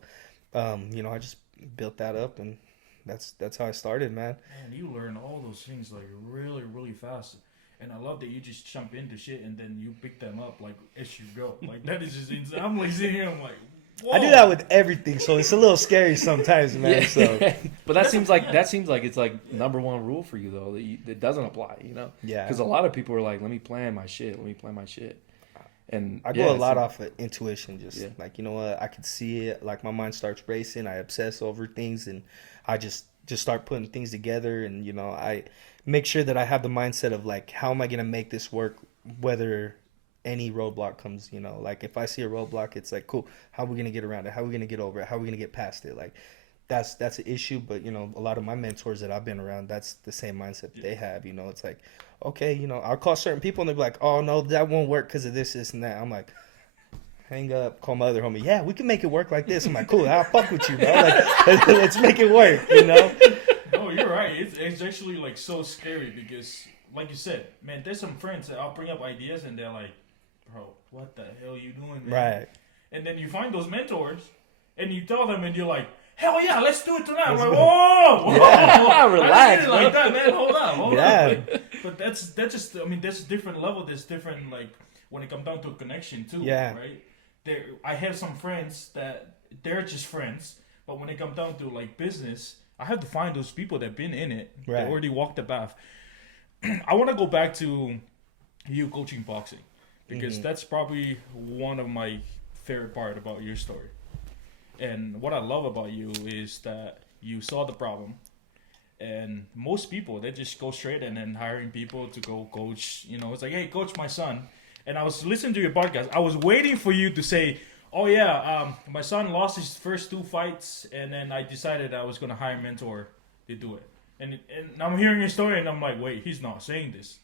I just built that up, and that's how I started, man. Man, you learn all those things, like, really, really fast. And I love that you just jump into shit and then you pick them up like as you go. Like, that is just insane. I'm like sitting here, I'm like, whoa. I do that with everything, so it's a little scary sometimes, man. Yeah. So, but that seems like it's like number one rule for you though that doesn't apply, Yeah. Because a lot of people are like, let me plan my shit. And I go a lot off of intuition, just like, you know what, I could see it. Like, my mind starts racing. I obsess over things, and I just start putting things together, and I make sure that I have the mindset of like, how am I going to make this work, whether any roadblock comes, like if I see a roadblock, it's like, cool, how are we going to get around it? How are we going to get over it? How are we going to get past it? Like, that's an issue. But, a lot of my mentors that I've been around, that's the same mindset that they have. It's like, okay, I'll call certain people and they'll be like, oh no, that won't work because of this and that. I'm like, hang up, call my other homie. Yeah, we can make it work like this. I'm like, cool, I'll fuck with you, bro. Like, let's make it work, No, you're right. It's actually like so scary because, like you said, man, there's some friends that I'll bring up ideas and they're like, bro, what the hell are you doing, man? Right. And then you find those mentors and you tell them and you're like, hell yeah, let's do it tonight. I'm like, whoa, yeah. Relax, I like that, man. Hold on. But that's just, there's a different level. There's different, like, when it comes down to a connection too, right? I have some friends that they're just friends, but when it comes down to like business, I have to find those people that've been in it, that already walked the path. I want to go back to you coaching boxing because that's probably one of my favorite part about your story. And what I love about you is that you saw the problem. And most people, they just go straight and then hiring people to go coach. It's like, hey, coach my son. And I was listening to your podcast. I was waiting for you to say, oh yeah, my son lost his first 2 fights, and then I decided I was gonna hire a mentor to do it. And I'm hearing your story, and I'm like, wait, he's not saying this.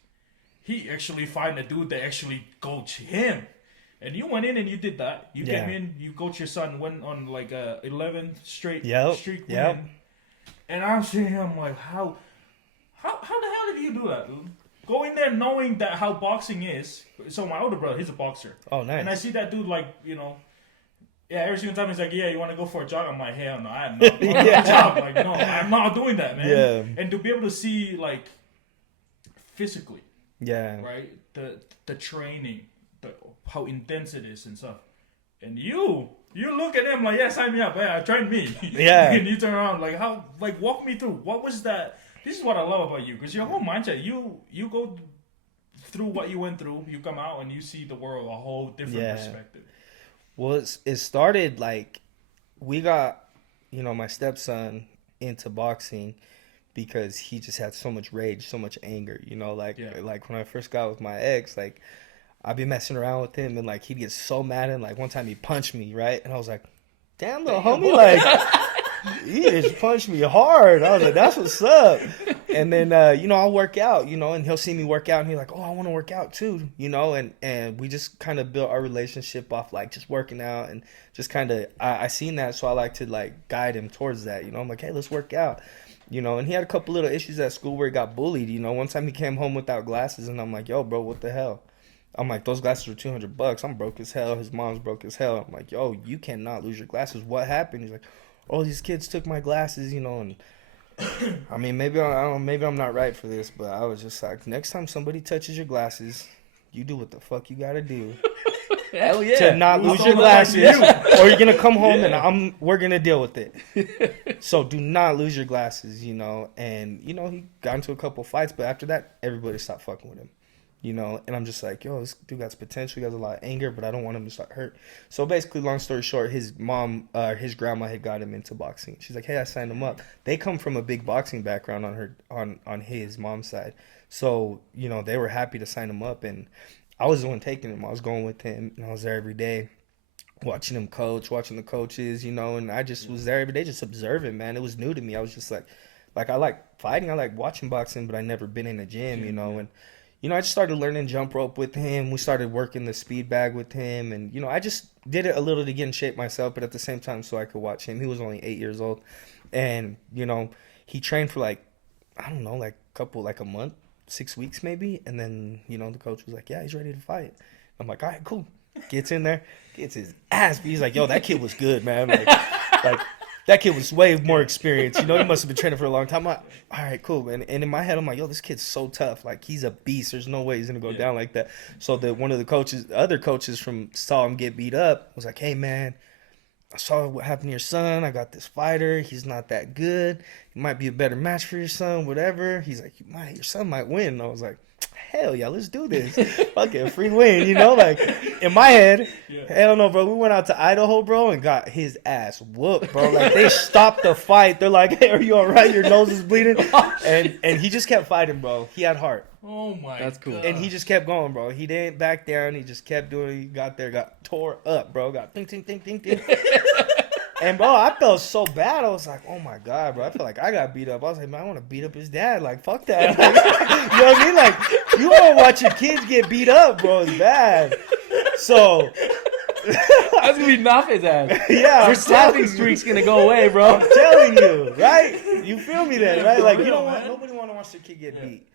He actually found a dude that actually coached him, and you went in and you did that. You came in, you coached your son, went on like a 11 straight streak win. And I'm sitting here, I'm like, how the hell did you do that, dude? Go in there knowing that how boxing is. So my older brother, he's a boxer. Oh, nice. And I see that dude like, every single time he's like, yeah, you want to go for a jog? I'm like, hell no, I'm not going for a jog. Like, no, I'm not doing that, man. Yeah. And to be able to see, like, physically, right, the training, how intense it is and stuff. And you look at him like, yeah, sign me up. Yeah, train me. Yeah. And you turn around, like, walk me through. What was that? This is what I love about you, because your whole mindset, you go through what you went through, you come out and you see the world a whole different perspective. Well, it started like we got, my stepson into boxing because he just had so much rage, so much anger, like when I first got with my ex, like I'd be messing around with him and like he'd get so mad, and like one time he punched me, right? And I was like, damn little homie, like he just punched me hard. I was like, that's what's up. And then, I'll work out, and he'll see me work out, and he's like, oh, I want to work out too, and we just kind of built our relationship off, like, just working out, and just kind of, I seen that, so I like to, like, guide him towards that, I'm like, hey, let's work out, and he had a couple little issues at school where he got bullied, one time he came home without glasses, and I'm like, yo, bro, what the hell? I'm like, those glasses are $200. I'm broke as hell. His mom's broke as hell. I'm like, yo, you cannot lose your glasses. What happened? He's like, oh, these kids took my glasses, and I mean, maybe maybe I'm not right for this, but I was just like, next time somebody touches your glasses, you do what the fuck you gotta do. Hell yeah. To not lose your glasses, or you're gonna come home and we're gonna deal with it. So do not lose your glasses, And he got into a couple fights, but after that, everybody stopped fucking with him. And I'm just like, yo, this dude got potential. He has a lot of anger, but I don't want him to start hurt. So basically, long story short, his grandma had got him into boxing. She's like, hey, I signed him up. They come from a big boxing background on his mom's side. So, they were happy to sign him up. And I was the one taking him. I was going with him, and I was there every day, watching him coach, watching the coaches, and I just was there every day just observing, man. It was new to me. I was just like I like fighting. I like watching boxing, but I never been in a gym, and I just started learning jump rope with him. We started working the speed bag with him. And, I just did it a little to get in shape myself, but at the same time so I could watch him. He was only 8 years old. And, he trained for a month, 6 weeks maybe. And then, the coach was like, yeah, he's ready to fight. I'm like, all right, cool. Gets in there, gets his ass beat. He's like, yo, that kid was good, man. Like that kid was way more experienced. He must have been training for a long time. I'm like, all right, cool. And in my head, I'm like, yo, this kid's so tough. Like, he's a beast. There's no way he's going to go down like that. So one of the other coaches saw him get beat up, was like, hey, man, I saw what happened to your son. I got this fighter. He's not that good. He might be a better match for your son, whatever. He's like, your son might win. And I was like, hell yeah, let's do this. Fuck it, free win, Like, in my head, hell no, bro. We went out to Idaho, bro, and got his ass whooped, bro. Like, they stopped the fight. They're like, hey, are you all right? Your nose is bleeding. And he just kept fighting, bro. He had heart. Oh, my That's cool. God. And he just kept going, bro. He didn't back down. He just kept doing it. He got there, got tore up, bro. Got ting, ting, ting, ting, ting. And, bro, I felt so bad. I was like, oh, my God, bro. I felt like I got beat up. I was like, man, I want to beat up his dad. Like, fuck that. Like, you know what I mean? Like, you want to watch your kids get beat up, bro. It's bad. So. That's going to be Nafe's ass. Yeah. Your slapping streak's going to go away, bro. I'm telling you, right? You feel me then, right? Like, nobody want to watch their kid get beat.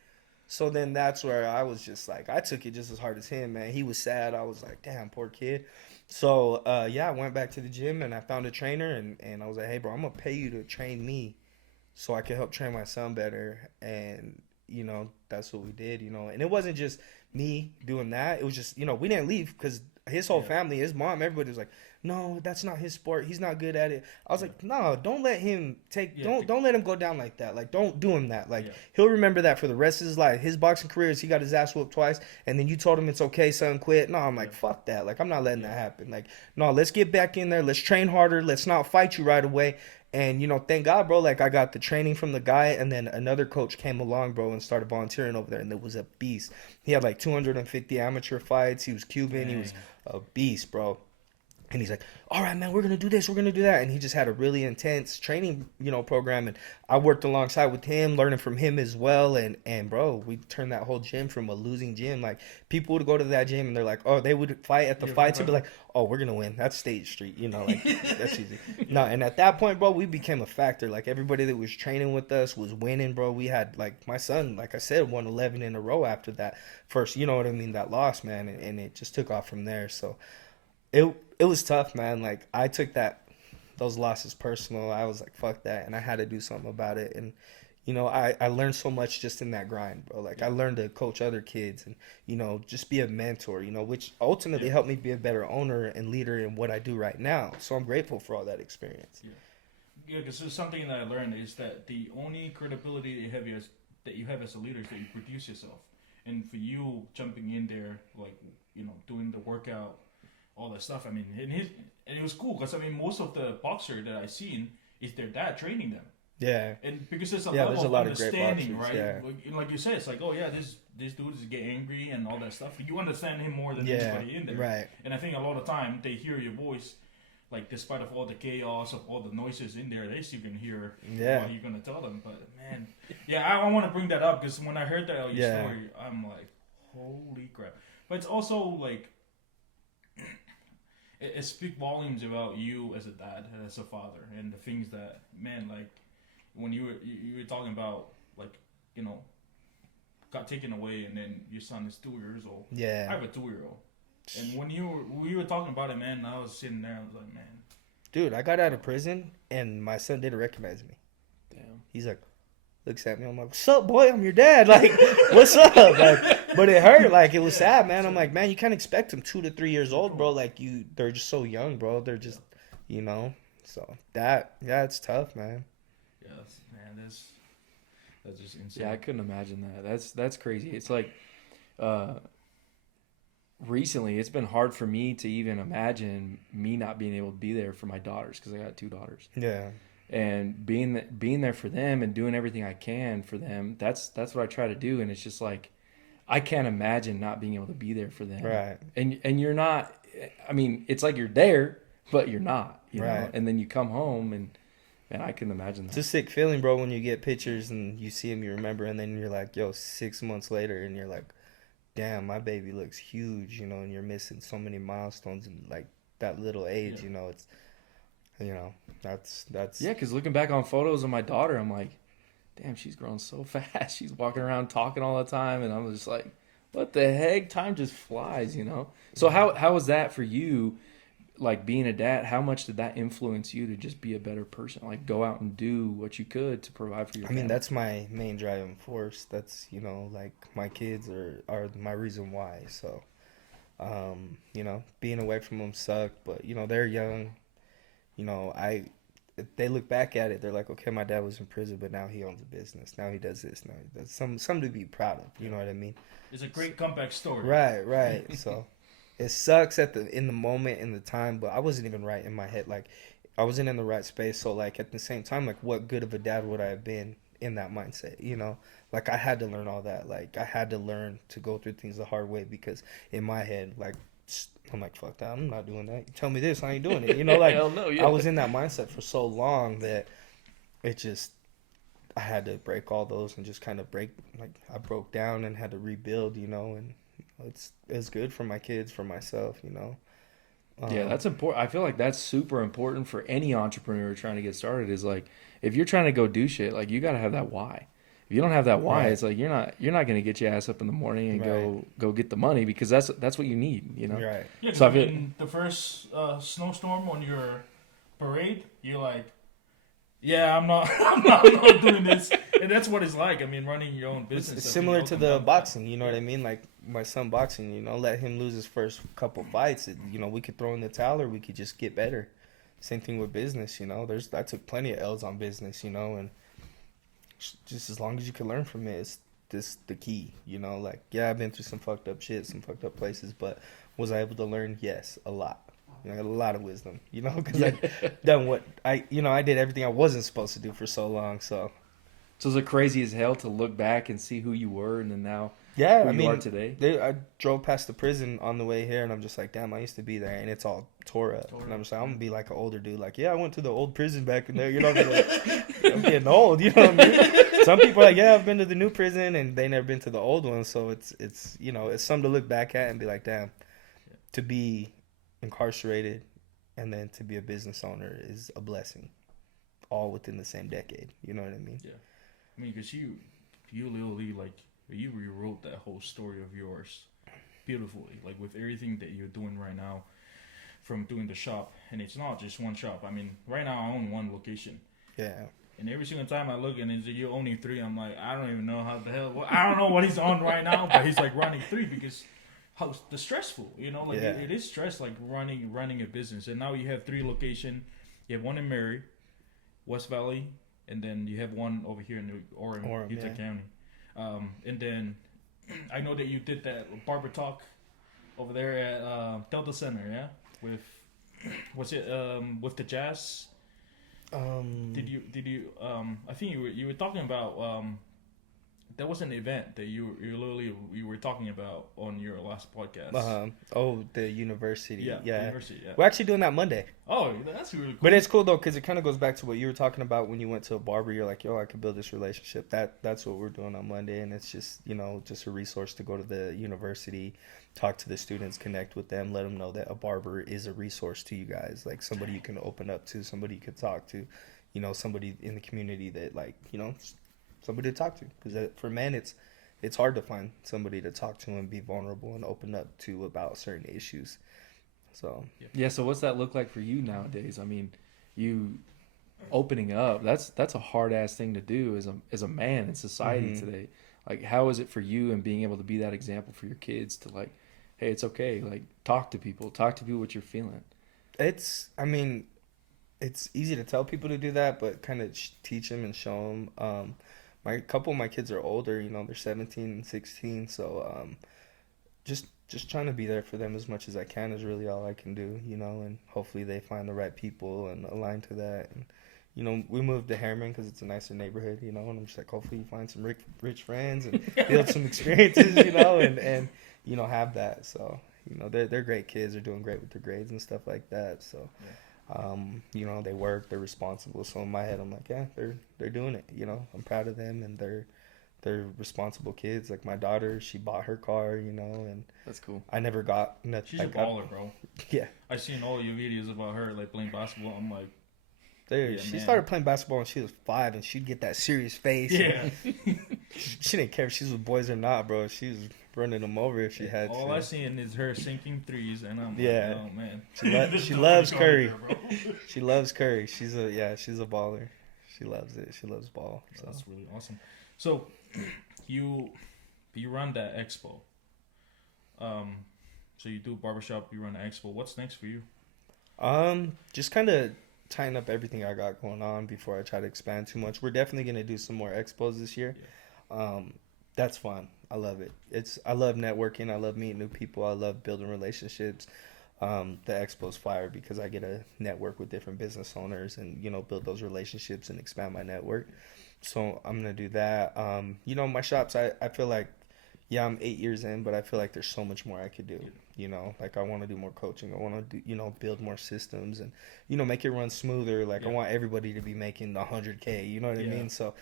So then that's where I was just like, I took it just as hard as him, man. He was sad. I was like, damn, poor kid. So, I went back to the gym and I found a trainer and I was like, hey, bro, I'm going to pay you to train me so I can help train my son better. And, that's what we did, And it wasn't just me doing that. It was just, we didn't leave because his whole family, his mom, everybody was like, no, that's not his sport. He's not good at it. I was like, no, don't let him don't let him go down like that. Like, don't do him that. Like, he'll remember that for the rest of his life. His boxing career is he got his ass whooped twice, and then you told him it's okay, son, quit. No, I'm like, fuck that. Like, I'm not letting that happen. Like, no, let's get back in there. Let's train harder. Let's not fight you right away. And, thank God, bro, like, I got the training from the guy, and then another coach came along, bro, and started volunteering over there, and it was a beast. He had, like, 250 amateur fights. He was Cuban. Dang. He was a beast, bro. And he's like, all right, man, we're going to do this. We're going to do that. And he just had a really intense training, program. And I worked alongside with him, learning from him as well. And bro, we turned that whole gym from a losing gym. Like, people would go to that gym and they're like, oh, they would fight at the fights and be like, oh, we're going to win. That's State Street, like, that's easy. No, and at that point, bro, we became a factor. Like, everybody that was training with us was winning, bro. We had, like, my son, like I said, won 11 in a row after that first, that loss, man. And it just took off from there. So it was tough, man. Like, I took those losses personal. I was like, fuck that. And I had to do something about it. And, I learned so much just in that grind, bro. Like, I learned to coach other kids and, just be a mentor, which ultimately helped me be a better owner and leader in what I do right now. So I'm grateful for all that experience. Yeah, because there's something that I learned is that the only credibility that you have as a leader is that you produce yourself. And for you jumping in there, like, doing the workout, all that stuff. I mean, and it was cool because most of the boxer that I seen is their dad training them. Yeah. And because there's a level there's a of lot understanding, of great boxers, right? Yeah. Like you said, it's like, oh yeah, this dude is getting angry and all that stuff. You understand him more than anybody in there, right? And I think a lot of time they hear your voice like despite of all the chaos of all the noises in there, they still can hear what you're gonna tell them. But man, I want to bring that up because when I heard that story, I'm like, holy crap! But it's also like it speaks volumes about you as a dad, as a father, and the things that, man, like when you were talking about, like, you know, got taken away, and then your son is 2 years old. Yeah, I have a 2-year-old. And when we were talking about it, man, I was sitting there. I was like, man, dude, I got out of prison, and my son didn't recognize me. Damn. He's like, looks at me. I'm like, what's up, boy? I'm your dad. Like, what's up? Like, but it hurt. Like, it was sad, man. I'm like, man, you can't expect them 2 to 3 years old, bro. Like, they're just so young, bro. They're just, you know. So it's tough, man. Yes, man. That's just insane. Yeah, I couldn't imagine that. That's crazy. It's like, recently it's been hard for me to even imagine me not being able to be there for my daughters, because I got 2 daughters. Yeah. And being there for them and doing everything I can for them, that's what I try to do. And it's just like, I can't imagine not being able to be there for them. Right. And you're not, I mean, it's like you're there, but you're not, you know? And then you come home and I can imagine that. It's a sick feeling, bro, when you get pictures and you see them, you remember, and then you're like, yo, 6 months later, and you're like, damn, my baby looks huge, you know, and you're missing so many milestones in like that little age, you know. It's, you know, that's yeah, because looking back on photos of my daughter, I'm like, damn, she's grown so fast. She's walking around talking all the time, and I'm just like, what the heck? Time just flies, you know. So how was that for you, like being a dad? How much did that influence you to just be a better person, like go out and do what you could to provide for your family? I mean, that's my main driving force. That's, you know, like my kids are my reason why. So you know, being away from them sucked, but you know, they're young. You know, if they look back at it, they're like, okay, my dad was in prison, but now he owns a business. Now he does this. Now he does something to be proud of. You know what I mean? It's a great comeback story. Right. So it sucks in the moment, in the time, but I wasn't even right in my head. Like, I wasn't in the right space. So, like, at the same time, like, what good of a dad would I have been in that mindset? You know, like, I had to learn all that. Like, I had to learn to go through things the hard way, because in my head, like, I'm like, fuck that, I'm not doing that. You tell me this, I ain't doing it. You know, like, Hell no, yeah. I was in that mindset for so long that it just, I had to break all those and just kind of I broke down and had to rebuild, you know, and it's good for my kids, for myself, you know. Yeah, that's important. I feel like that's super important for any entrepreneur trying to get started, is like, if you're trying to go do shit, like, you got to have that why. If you don't have that why, it's like you're not going to get your ass up in the morning and go get the money, because that's what you need, you know. Right. Yeah, so in the first snowstorm on your parade, you're like, yeah, I'm not doing this, and that's what it's like. I mean, running your own business. It's similar to the boxing, you know what I mean? Like my son boxing, you know, let him lose his first couple fights. You know, we could throw in the towel, or we could just get better. Same thing with business, you know. I took plenty of L's on business, you know, and just as long as you can learn from it, it's just the key, you know. Like, yeah, I've been through some fucked up shit, some fucked up places, but was I able to learn? Yes, a lot. You know, I got a lot of wisdom, you know, because I done what I did everything I wasn't supposed to do for so long. So is it crazy as hell to look back and see who you were and then now who you are today? I drove past the prison on the way here, and I'm just like, damn, I used to be there, and it's all tore up. And I'm just like, I'm gonna be like an older dude, like, yeah, I went to the old prison back in there, you know. I'm getting old, you know what I mean? Some people are like, yeah, I've been to the new prison, and they never been to the old one. So it's you know, it's something to look back at and be like, damn, to be incarcerated and then to be a business owner is a blessing, all within the same decade. You know what I mean? Yeah, I mean, because you literally, like, you rewrote that whole story of yours beautifully, like with everything that you're doing right now, from doing the shop, and it's not just one shop. I mean, right now I own one location. Yeah. And every single time I look and you're owning 3, I'm like, I don't even know how the hell. I don't know what he's on right now, but he's like running 3 because how the stressful, you know, like it is stress, like running a business. And now you have 3 locations. You have one in Mary, West Valley, and then you have one over here in Orem, Utah County. And then I know that you did that barber talk over there at Delta Center, yeah, with with the jazz. Did you I think you were talking about an event that you were talking about on your last podcast. Oh, the university. Yeah. University. Yeah. We're actually doing that Monday. Oh, that's really cool. But it's cool though, because it kind of goes back to what you were talking about when you went to a barber. You're like, yo, I could build this relationship. That's what we're doing on Monday, and it's just just a resource to go to the university, talk to the students, connect with them, let them know that a barber is a resource to you guys, like somebody you can open up to, somebody you could talk to, somebody in the community that somebody to talk to. Because for men, it's hard to find somebody to talk to and be vulnerable and open up to about certain issues. So so what's that look like for you nowadays? I mean, you opening up, that's a hard ass thing to do as a man in society today. Like, how is it for you and being able to be that example for your kids to like, hey, it's okay, like talk to people what you're feeling? It's easy to tell people to do that, but kind of teach them and show them. A couple of my kids are older, they're 17 and 16, so just trying to be there for them as much as I can is really all I can do, and hopefully they find the right people and align to that. And we moved to Harriman because it's a nicer neighborhood, and I'm just like, hopefully you find some rich friends and build some experiences, and have that. So they're great kids, they're doing great with their grades and stuff like that. So they work, they're responsible. So in my head, I'm like, yeah, they're doing it. I'm proud of them, and they're responsible kids. Like my daughter, she bought her car, and that's cool. I never got nothing. She's a baller, bro. Yeah, I've seen all your videos about her like playing basketball. I'm like, dude, she started playing basketball when she was 5, and she'd get that serious face. Yeah, she didn't care if she was with boys or not, bro. She was running them over if she had all to. I seen is her sinking threes, and I'm like, oh man, she loves Curry. She loves Curry. She's a baller. She loves it. She loves ball. So. That's really awesome. So you run that expo. So you do barbershop, you run an expo. What's next for you? Just kind of tighten up everything I got going on before I try to expand too much. We're definitely going to do some more expos this year. Yeah. That's fun. I love it. I love networking. I love meeting new people. I love building relationships. The expo's fire because I get to network with different business owners and, build those relationships and expand my network. So I'm going to do that. My shops, I feel like, I'm 8 years in, but I feel like there's so much more I could do. Like I want to do more coaching. I want to do, build more systems and, make it run smoother. Like I want everybody to be making the 100K, you know what I mean? So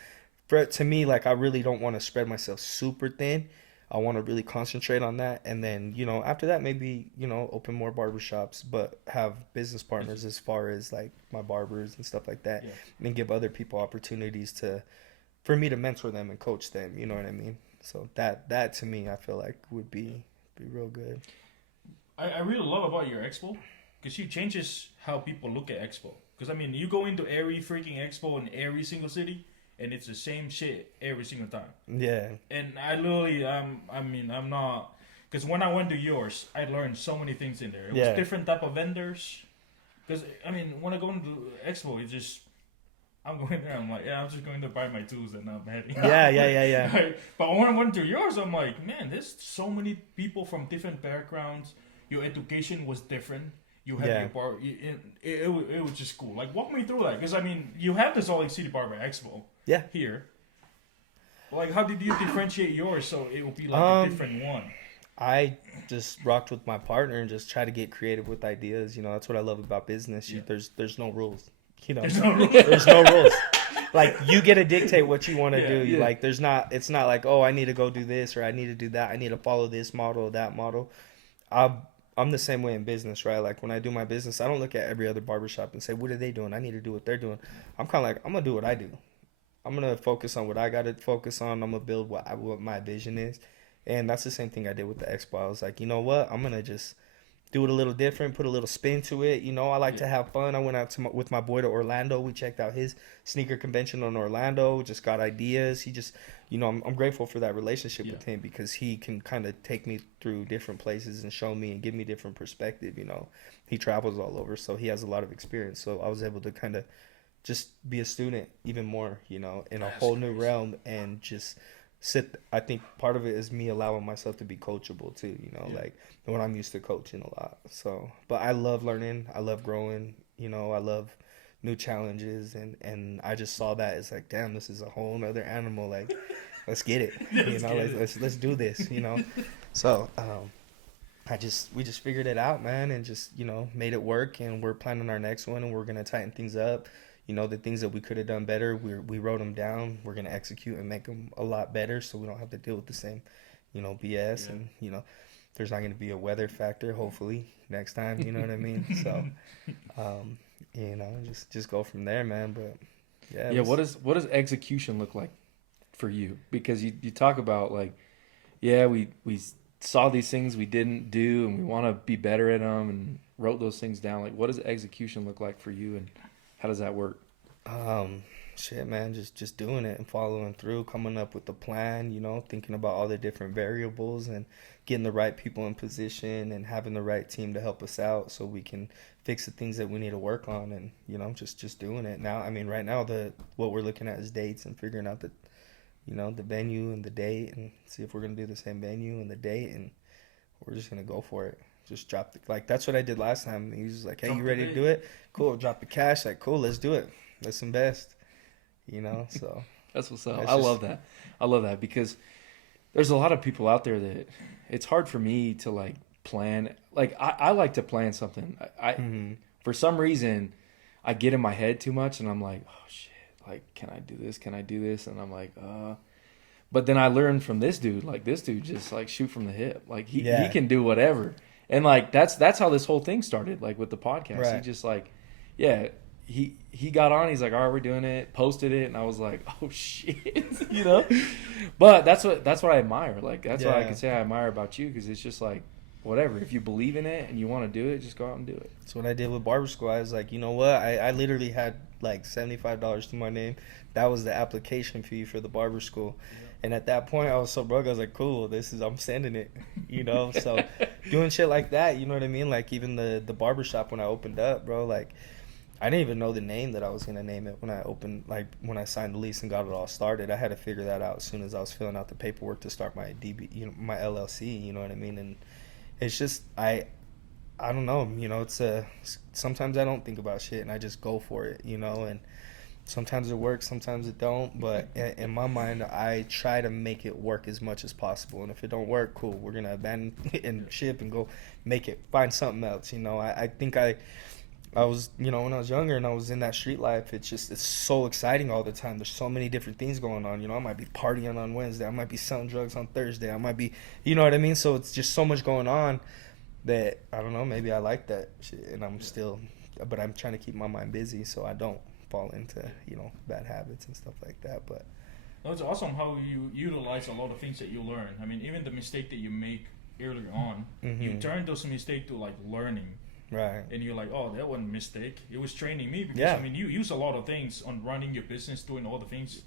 to me, like I really don't want to spread myself super thin. I want to really concentrate on that. And then, after that, maybe, open more barbershops, but have business partners as far as like my barbers and stuff like that. Yeah. And give other people opportunities for me to mentor them and coach them. You know what I mean? So that to me, I feel like would be real good. I really love about your expo because she changes how people look at expo. Because, you go into every freaking expo in every single city, and it's the same shit every single time. Yeah. And I literally, I'm not... Because when I went to yours, I learned so many things in there. It was different type of vendors. Because, when I go into expo, it's just... I'm going there, I'm like, I'm just going to buy my tools and I'm heading out. Yeah. Right? But when I went to yours, I'm like, man, there's so many people from different backgrounds. Your education was different. You had your bar. It was just cool. Like, walk me through that. Because, you have the Salt Lake City Barber Expo here. Like, how did you differentiate yours so it would be like a different one? I just rocked with my partner and just try to get creative with ideas. That's what I love about business. There's no rules. There's no rules. Like, you get to dictate what you want to do. Yeah. Like, it's not like, oh, I need to go do this or I need to do that. I need to follow this model, that model. I'm the same way in business, right? Like, when I do my business, I don't look at every other barbershop and say, what are they doing? I need to do what they're doing. I'm kind of like, I'm going to do what I do. I'm going to focus on what I got to focus on. I'm going to build what my vision is. And that's the same thing I did with the Expo. I was like, you know what? I'm going to just do it a little different, put a little spin to it. I like to have fun. I went out with my boy to Orlando. We checked out his sneaker convention in Orlando, just got ideas. He just, I'm grateful for that relationship with him because he can kind of take me through different places and show me and give me different perspective. He travels all over, so he has a lot of experience. So I was able to kind of just be a student even more, in a whole new realm and just I think part of it is me allowing myself to be coachable too, like when I'm used to coaching a lot. So, but I love learning. I love growing, I love new challenges. And I just saw that as like, damn, this is a whole nother animal. Like, let's get it. Let's do this. So we just figured it out, man, and just made it work. And we're planning our next one, and we're gonna tighten things up. The things that we could have done better, we wrote them down. We're gonna execute and make them a lot better, so we don't have to deal with the same, BS. Yeah. And there's not gonna be a weather factor. Hopefully next time, you know what I mean. So, just go from there, man. But yeah. What does execution look like for you? Because you talk about we saw these things we didn't do, and we want to be better at them, and wrote those things down. What does execution look like for you, and how does that work? Shit, man, just doing it and following through, coming up with the plan, thinking about all the different variables and getting the right people in position and having the right team to help us out so we can fix the things that we need to work on, and just doing it. Now, I mean, right now what we're looking at is dates and figuring out the venue and the date, and see if we're going to do the same venue and the date, and we're just going to go for it. Just drop that's what I did last time. He was like, hey, you ready to do it? Cool. Drop the cash. Cool, let's do it. Let's invest. So. That's what's up. I love that. I love that because there's a lot of people out there that it's hard for me to plan. I like to plan something. For some reason, I get in my head too much, and I'm like, oh shit, can I do this? Can I do this? And I'm like, But then I learned from this dude. This dude just shoot from the hip. He can do whatever. And that's how this whole thing started. With the podcast, right. He just he got on. He's like, all right, we're doing it. Posted it, and I was like, oh shit, But that's what I admire. That's what I could say I admire about you, because it's just whatever. If you believe in it and you want to do it, just go out and do it. That's what I did with Barber School. I was like, you know what? I literally had $75 to my name. That was the application fee for the Barber School. Yeah. And at that point, I was so broke. I was like, cool, I'm sending it, So doing shit like that, you know what I mean? Even the barbershop when I opened up, bro, I didn't even know the name that I was going to name it when I opened, when I signed the lease and got it all started. I had to figure that out as soon as I was filling out the paperwork to start my my LLC, you know what I mean? And it's just, I don't know, it's sometimes I don't think about shit and I just go for it, and sometimes it works, sometimes it don't, but in my mind, I try to make it work as much as possible. And if it don't work, cool, we're going to abandon it and ship and go find something else, I think I was, when I was younger and I was in that street life, it's so exciting all the time. There's so many different things going on, I might be partying on Wednesday, I might be selling drugs on Thursday, I might be, you know what I mean? So it's just so much going on that, I don't know, maybe I like that shit, and but I'm trying to keep my mind busy so I don't fall into bad habits and stuff like that. But no, it's awesome how you utilize a lot of things that you learn. I mean, even the mistake that you make earlier on, you turn those mistakes to learning, right? And you're like, oh, that wasn't a mistake, it was training me, because I mean, you use a lot of things on running your business, doing all the things,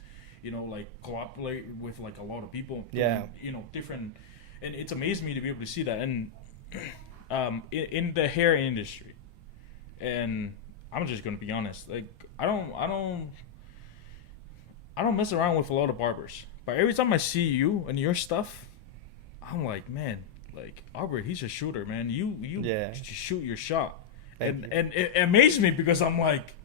cooperate with a lot of people, doing, different, and it's amazed me to be able to see that. And in the hair industry, and I'm just gonna be honest, I don't mess around with a lot of barbers, but every time I see you and your stuff, I'm like, man, Albert, he's a shooter, man. You just shoot your shot, and it amazes me, because I'm like,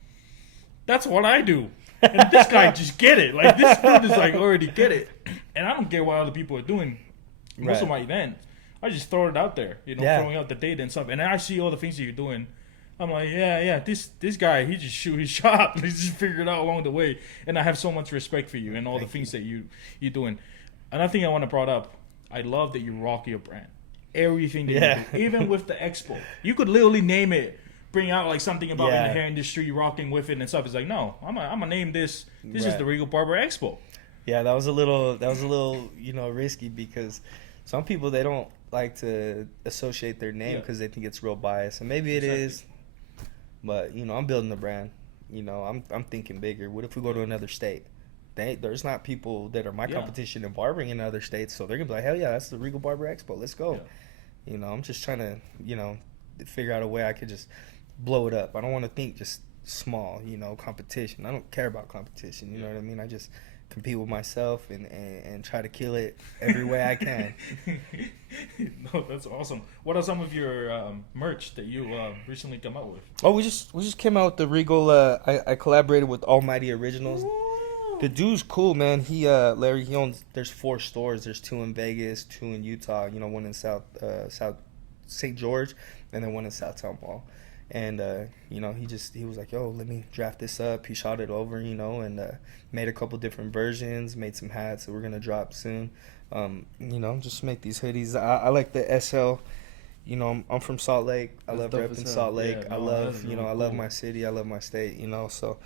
that's what I do, and this guy just get it. This dude is already get it, and I don't care what other people are doing. Most of my events, I just throw it out there, throwing out the data and stuff, and I see all the things that you're doing. I'm like, this guy, he just shoot his shot. He just figured it out along the way. And I have so much respect for you and all the things that you're doing. Another thing I want to bring up, I love that you rock your brand. Everything that you do. Even with the Expo. You could literally name it, bring out something about in the hair industry, rocking with it and stuff. It's no, I'm gonna name this. This is the Regal Barber Expo. Yeah, that was a little risky, because some people, they don't like to associate their name because they think it's real biased. And maybe it is. But, I'm building the brand. I'm thinking bigger. What if we go to another state? There's not people that are my competition in barbering in other states, so they're going to be like, hell yeah, that's the Regal Barber Expo. Let's go. Yeah. I'm just trying to, figure out a way I could just blow it up. I don't want to think just small, competition. I don't care about competition, you know what I mean? I just compete with myself and try to kill it every way I can. No, that's awesome. What are some of your merch that you recently come out with? Oh, we just came out with the Regal. I collaborated with Almighty Originals. Ooh. The dude's cool, man. Larry, he owns. There's 4 stores. There's 2 in Vegas, 2 in Utah. You know, one in South St. George, and then one in Southtown Mall. And you know, he was like, "Yo, let me draft this up." He shot it over, you know, and made a couple different versions. Made some hats that we're gonna drop soon. You know, just make these hoodies. I like the SL. You know, I'm from Salt Lake. I love repping Salt Lake. Yeah, I love, you know, I love my city. I love my state. You know, so.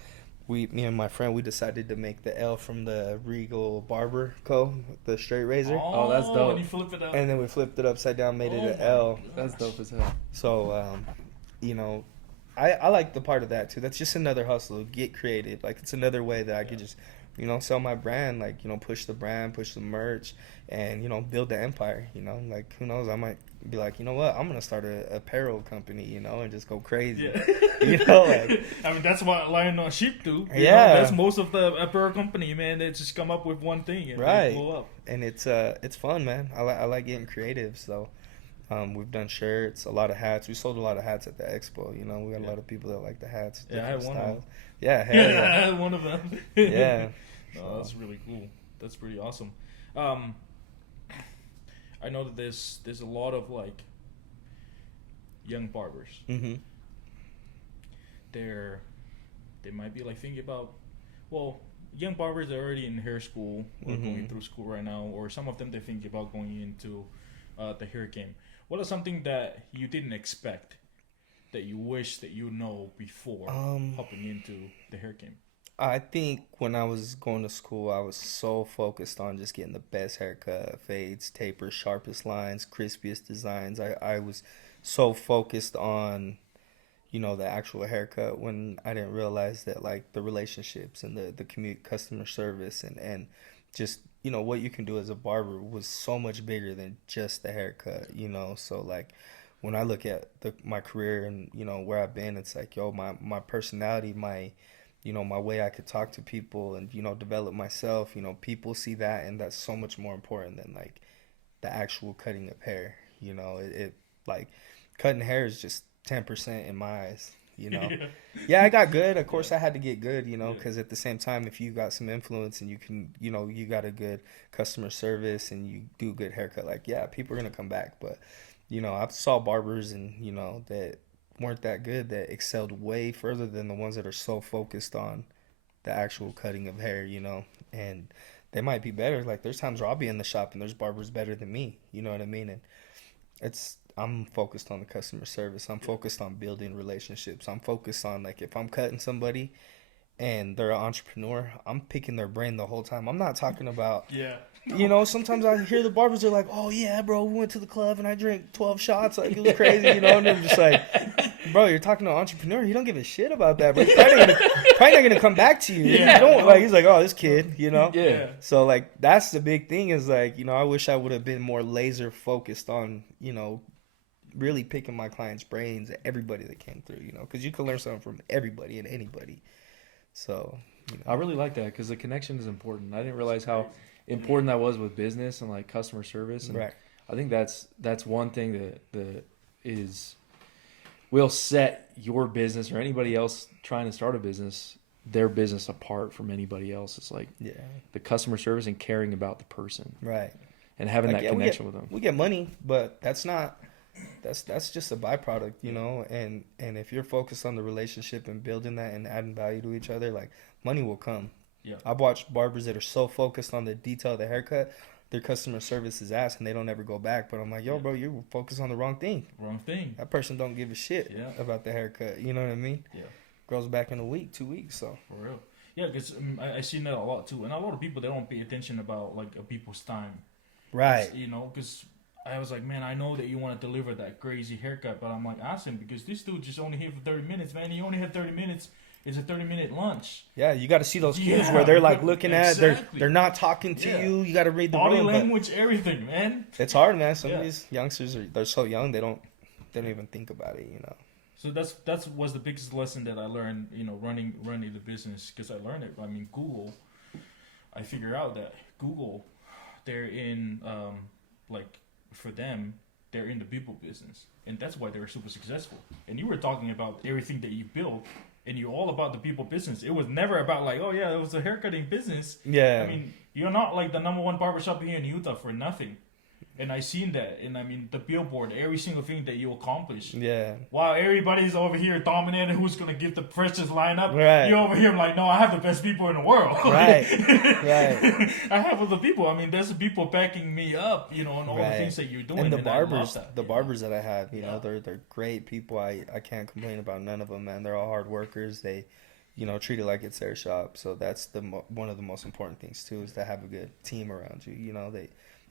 Me and my friend, we decided to make the L from the Regal Barber Co, the straight razor. Oh, that's dope. And you flip it up. And then we flipped it upside down, made it an L. That's dope as hell. So, you know, I like the part of that too. That's just another hustle. Get creative. Like, it's another way that I could just, you know, sell my brand. Like, you know, push the brand, push the merch, and, you know, build the empire. You know, like, who knows? I might be like, you know what? I'm gonna start a apparel company, you know, and just go crazy. Yeah. You know, like, I mean, that's what Lion on Sheep do. You yeah, know, that's most of the apparel company, man. They just come up with one thing and they blow up. And it's fun, man. I like getting creative. So, we've done shirts, a lot of hats. We sold a lot of hats at the expo. You know, we got a lot of people that like the hats. Yeah, I had one of them. Yeah, I had one of them. Yeah. Oh, that's really cool. That's pretty awesome. I know that there's a lot of like young barbers. Mm-hmm. They might be like thinking about, well, young barbers are already in hair school or going through school right now, or some of them they're thinking about going into the hair game. What is something that you didn't expect that you wish that you know before hopping into the hair game? I think when I was going to school, I was so focused on just getting the best haircut, fades, tapers, sharpest lines, crispiest designs. I was so focused on, you know, the actual haircut when I didn't realize that, like, the relationships and the customer service and just, you know, what you can do as a barber was so much bigger than just the haircut, you know. So, like, when I look at my career and, you know, where I've been, it's like, yo, my personality, you know, my way I could talk to people and, you know, develop myself, you know, people see that, and that's so much more important than, like, the actual cutting of hair. You know, it like, cutting hair is just 10% in my eyes, you know. Yeah, I got good. Of course, I had to get good, you know, because at the same time, if you got some influence and you can, you know, you got a good customer service and you do good haircut, like, yeah, people are going to come back. But, you know, I saw barbers and, you know, that weren't that good that excelled way further than the ones that are so focused on the actual cutting of hair, you know. And they might be better. Like, there's times where I'll be in the shop and there's barbers better than me, you know what I mean? And I'm focused on the customer service. I'm focused on building relationships. I'm focused on, like, if I'm cutting somebody and they're an entrepreneur, I'm picking their brain the whole time. I'm not talking about, you know, sometimes I hear the barbers are like, oh, yeah, bro, we went to the club and I drank 12 shots. Like, it was crazy, you know, and I'm just like, bro, you're talking to an entrepreneur. He don't give a shit about that, bro. He's probably not gonna come back to you. Yeah. You don't, like, he's like, oh, this kid, you know? Yeah. So, like, that's the big thing is, like, you know, I wish I would have been more laser focused on, you know, really picking my clients' brains, everybody that came through, you know, because you can learn something from everybody and anybody. So, you know. I really like that because the connection is important. I didn't realize how important that was with business and, like, customer service. And right. I think that's one thing that will set your business or anybody else trying to start a business, their business apart from anybody else. It's like the customer service and caring about the person. Right. And having that connection with them. We get money, but that's just a byproduct, you know, and if you're focused on the relationship and building that and adding value to each other, like, money will come. Yeah. I've watched barbers that are so focused on the detail of the haircut, their customer service is ass and they don't ever go back. But I'm like, yo, bro, you're focused on the wrong thing. Wrong thing. That person don't give a shit about the haircut. You know what I mean? Yeah. Grows back in a week, 2 weeks. So for real. Yeah, because I seen that a lot too, and a lot of people, they don't pay attention about, like, people's time. Right. You know, because I was like, man, I know that you want to deliver that crazy haircut, but I'm like, ask him, because this dude just only here for 30 minutes, man. He only had 30 minutes. It's a 30-minute lunch. Yeah, you got to see those cues where they're, like, looking at, they're not talking to you. You got to read the body room, language, everything, man. It's hard, man. Some of these youngsters they're so young they don't even think about it, you know. So that was the biggest lesson that I learned, you know, running the business, because I learned it. I mean, Google. I figure out that Google, they're in like, for them, they're in the people business, and that's why they were super successful. And you were talking about everything that you built, and you're all about the people business. It was never about like, oh yeah, it was a haircutting business. Yeah. I mean, you're not like the number one barbershop here in Utah for nothing. And I seen that, and I mean the billboard, every single thing that you accomplish. Yeah. While everybody's over here dominating who's gonna give the freshest lineup, right. You're over here like, no, I have the best people in the world. Right. Right. I have other people. I mean, there's people backing me up, and all the things that you're doing. And the and barbers, that, barbers that I have, know, they're great people. I can't complain about none of them, man. They're all hard workers. They, treat it like it's their shop. So that's one of the most important things too, is to have a good team around you.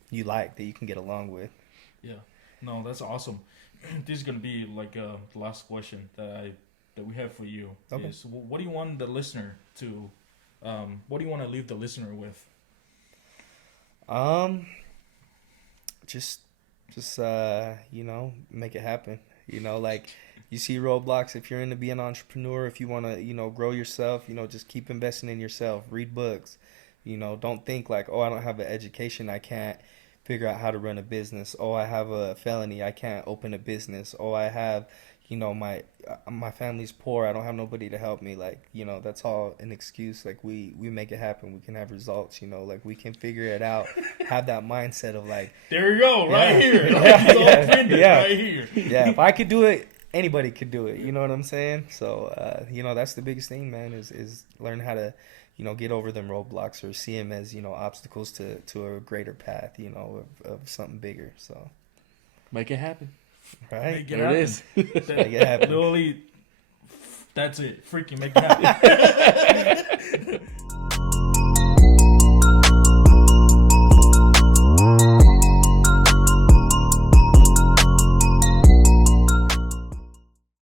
That you can get along with. Yeah, no, that's awesome. This is gonna be like the last question that we have for you. Okay. Is, what do you want the listener to? What do you want to leave the listener with? Just make it happen. Like you see roadblocks. If you're into being an entrepreneur, if you want to, grow yourself, just keep investing in yourself. Read books. Don't think like, oh, I don't have an education, I can't figure out how to run a business. Oh, I have a felony, I can't open a business. Oh, I have, my family's poor, I don't have nobody to help me. Like, that's all an excuse. Like we make it happen. We can have results. Like we can figure it out. Have that mindset of like, there you go, right here. Right here. Yeah, if I could do it, anybody could do it. You know what I'm saying? So, that's the biggest thing, man. Is learn how to, get over them roadblocks or see them as, obstacles to a greater path, of something bigger. So make it happen. Right? Make it happen. It is. Make it happen. Literally, that's it. Freaking make it happen.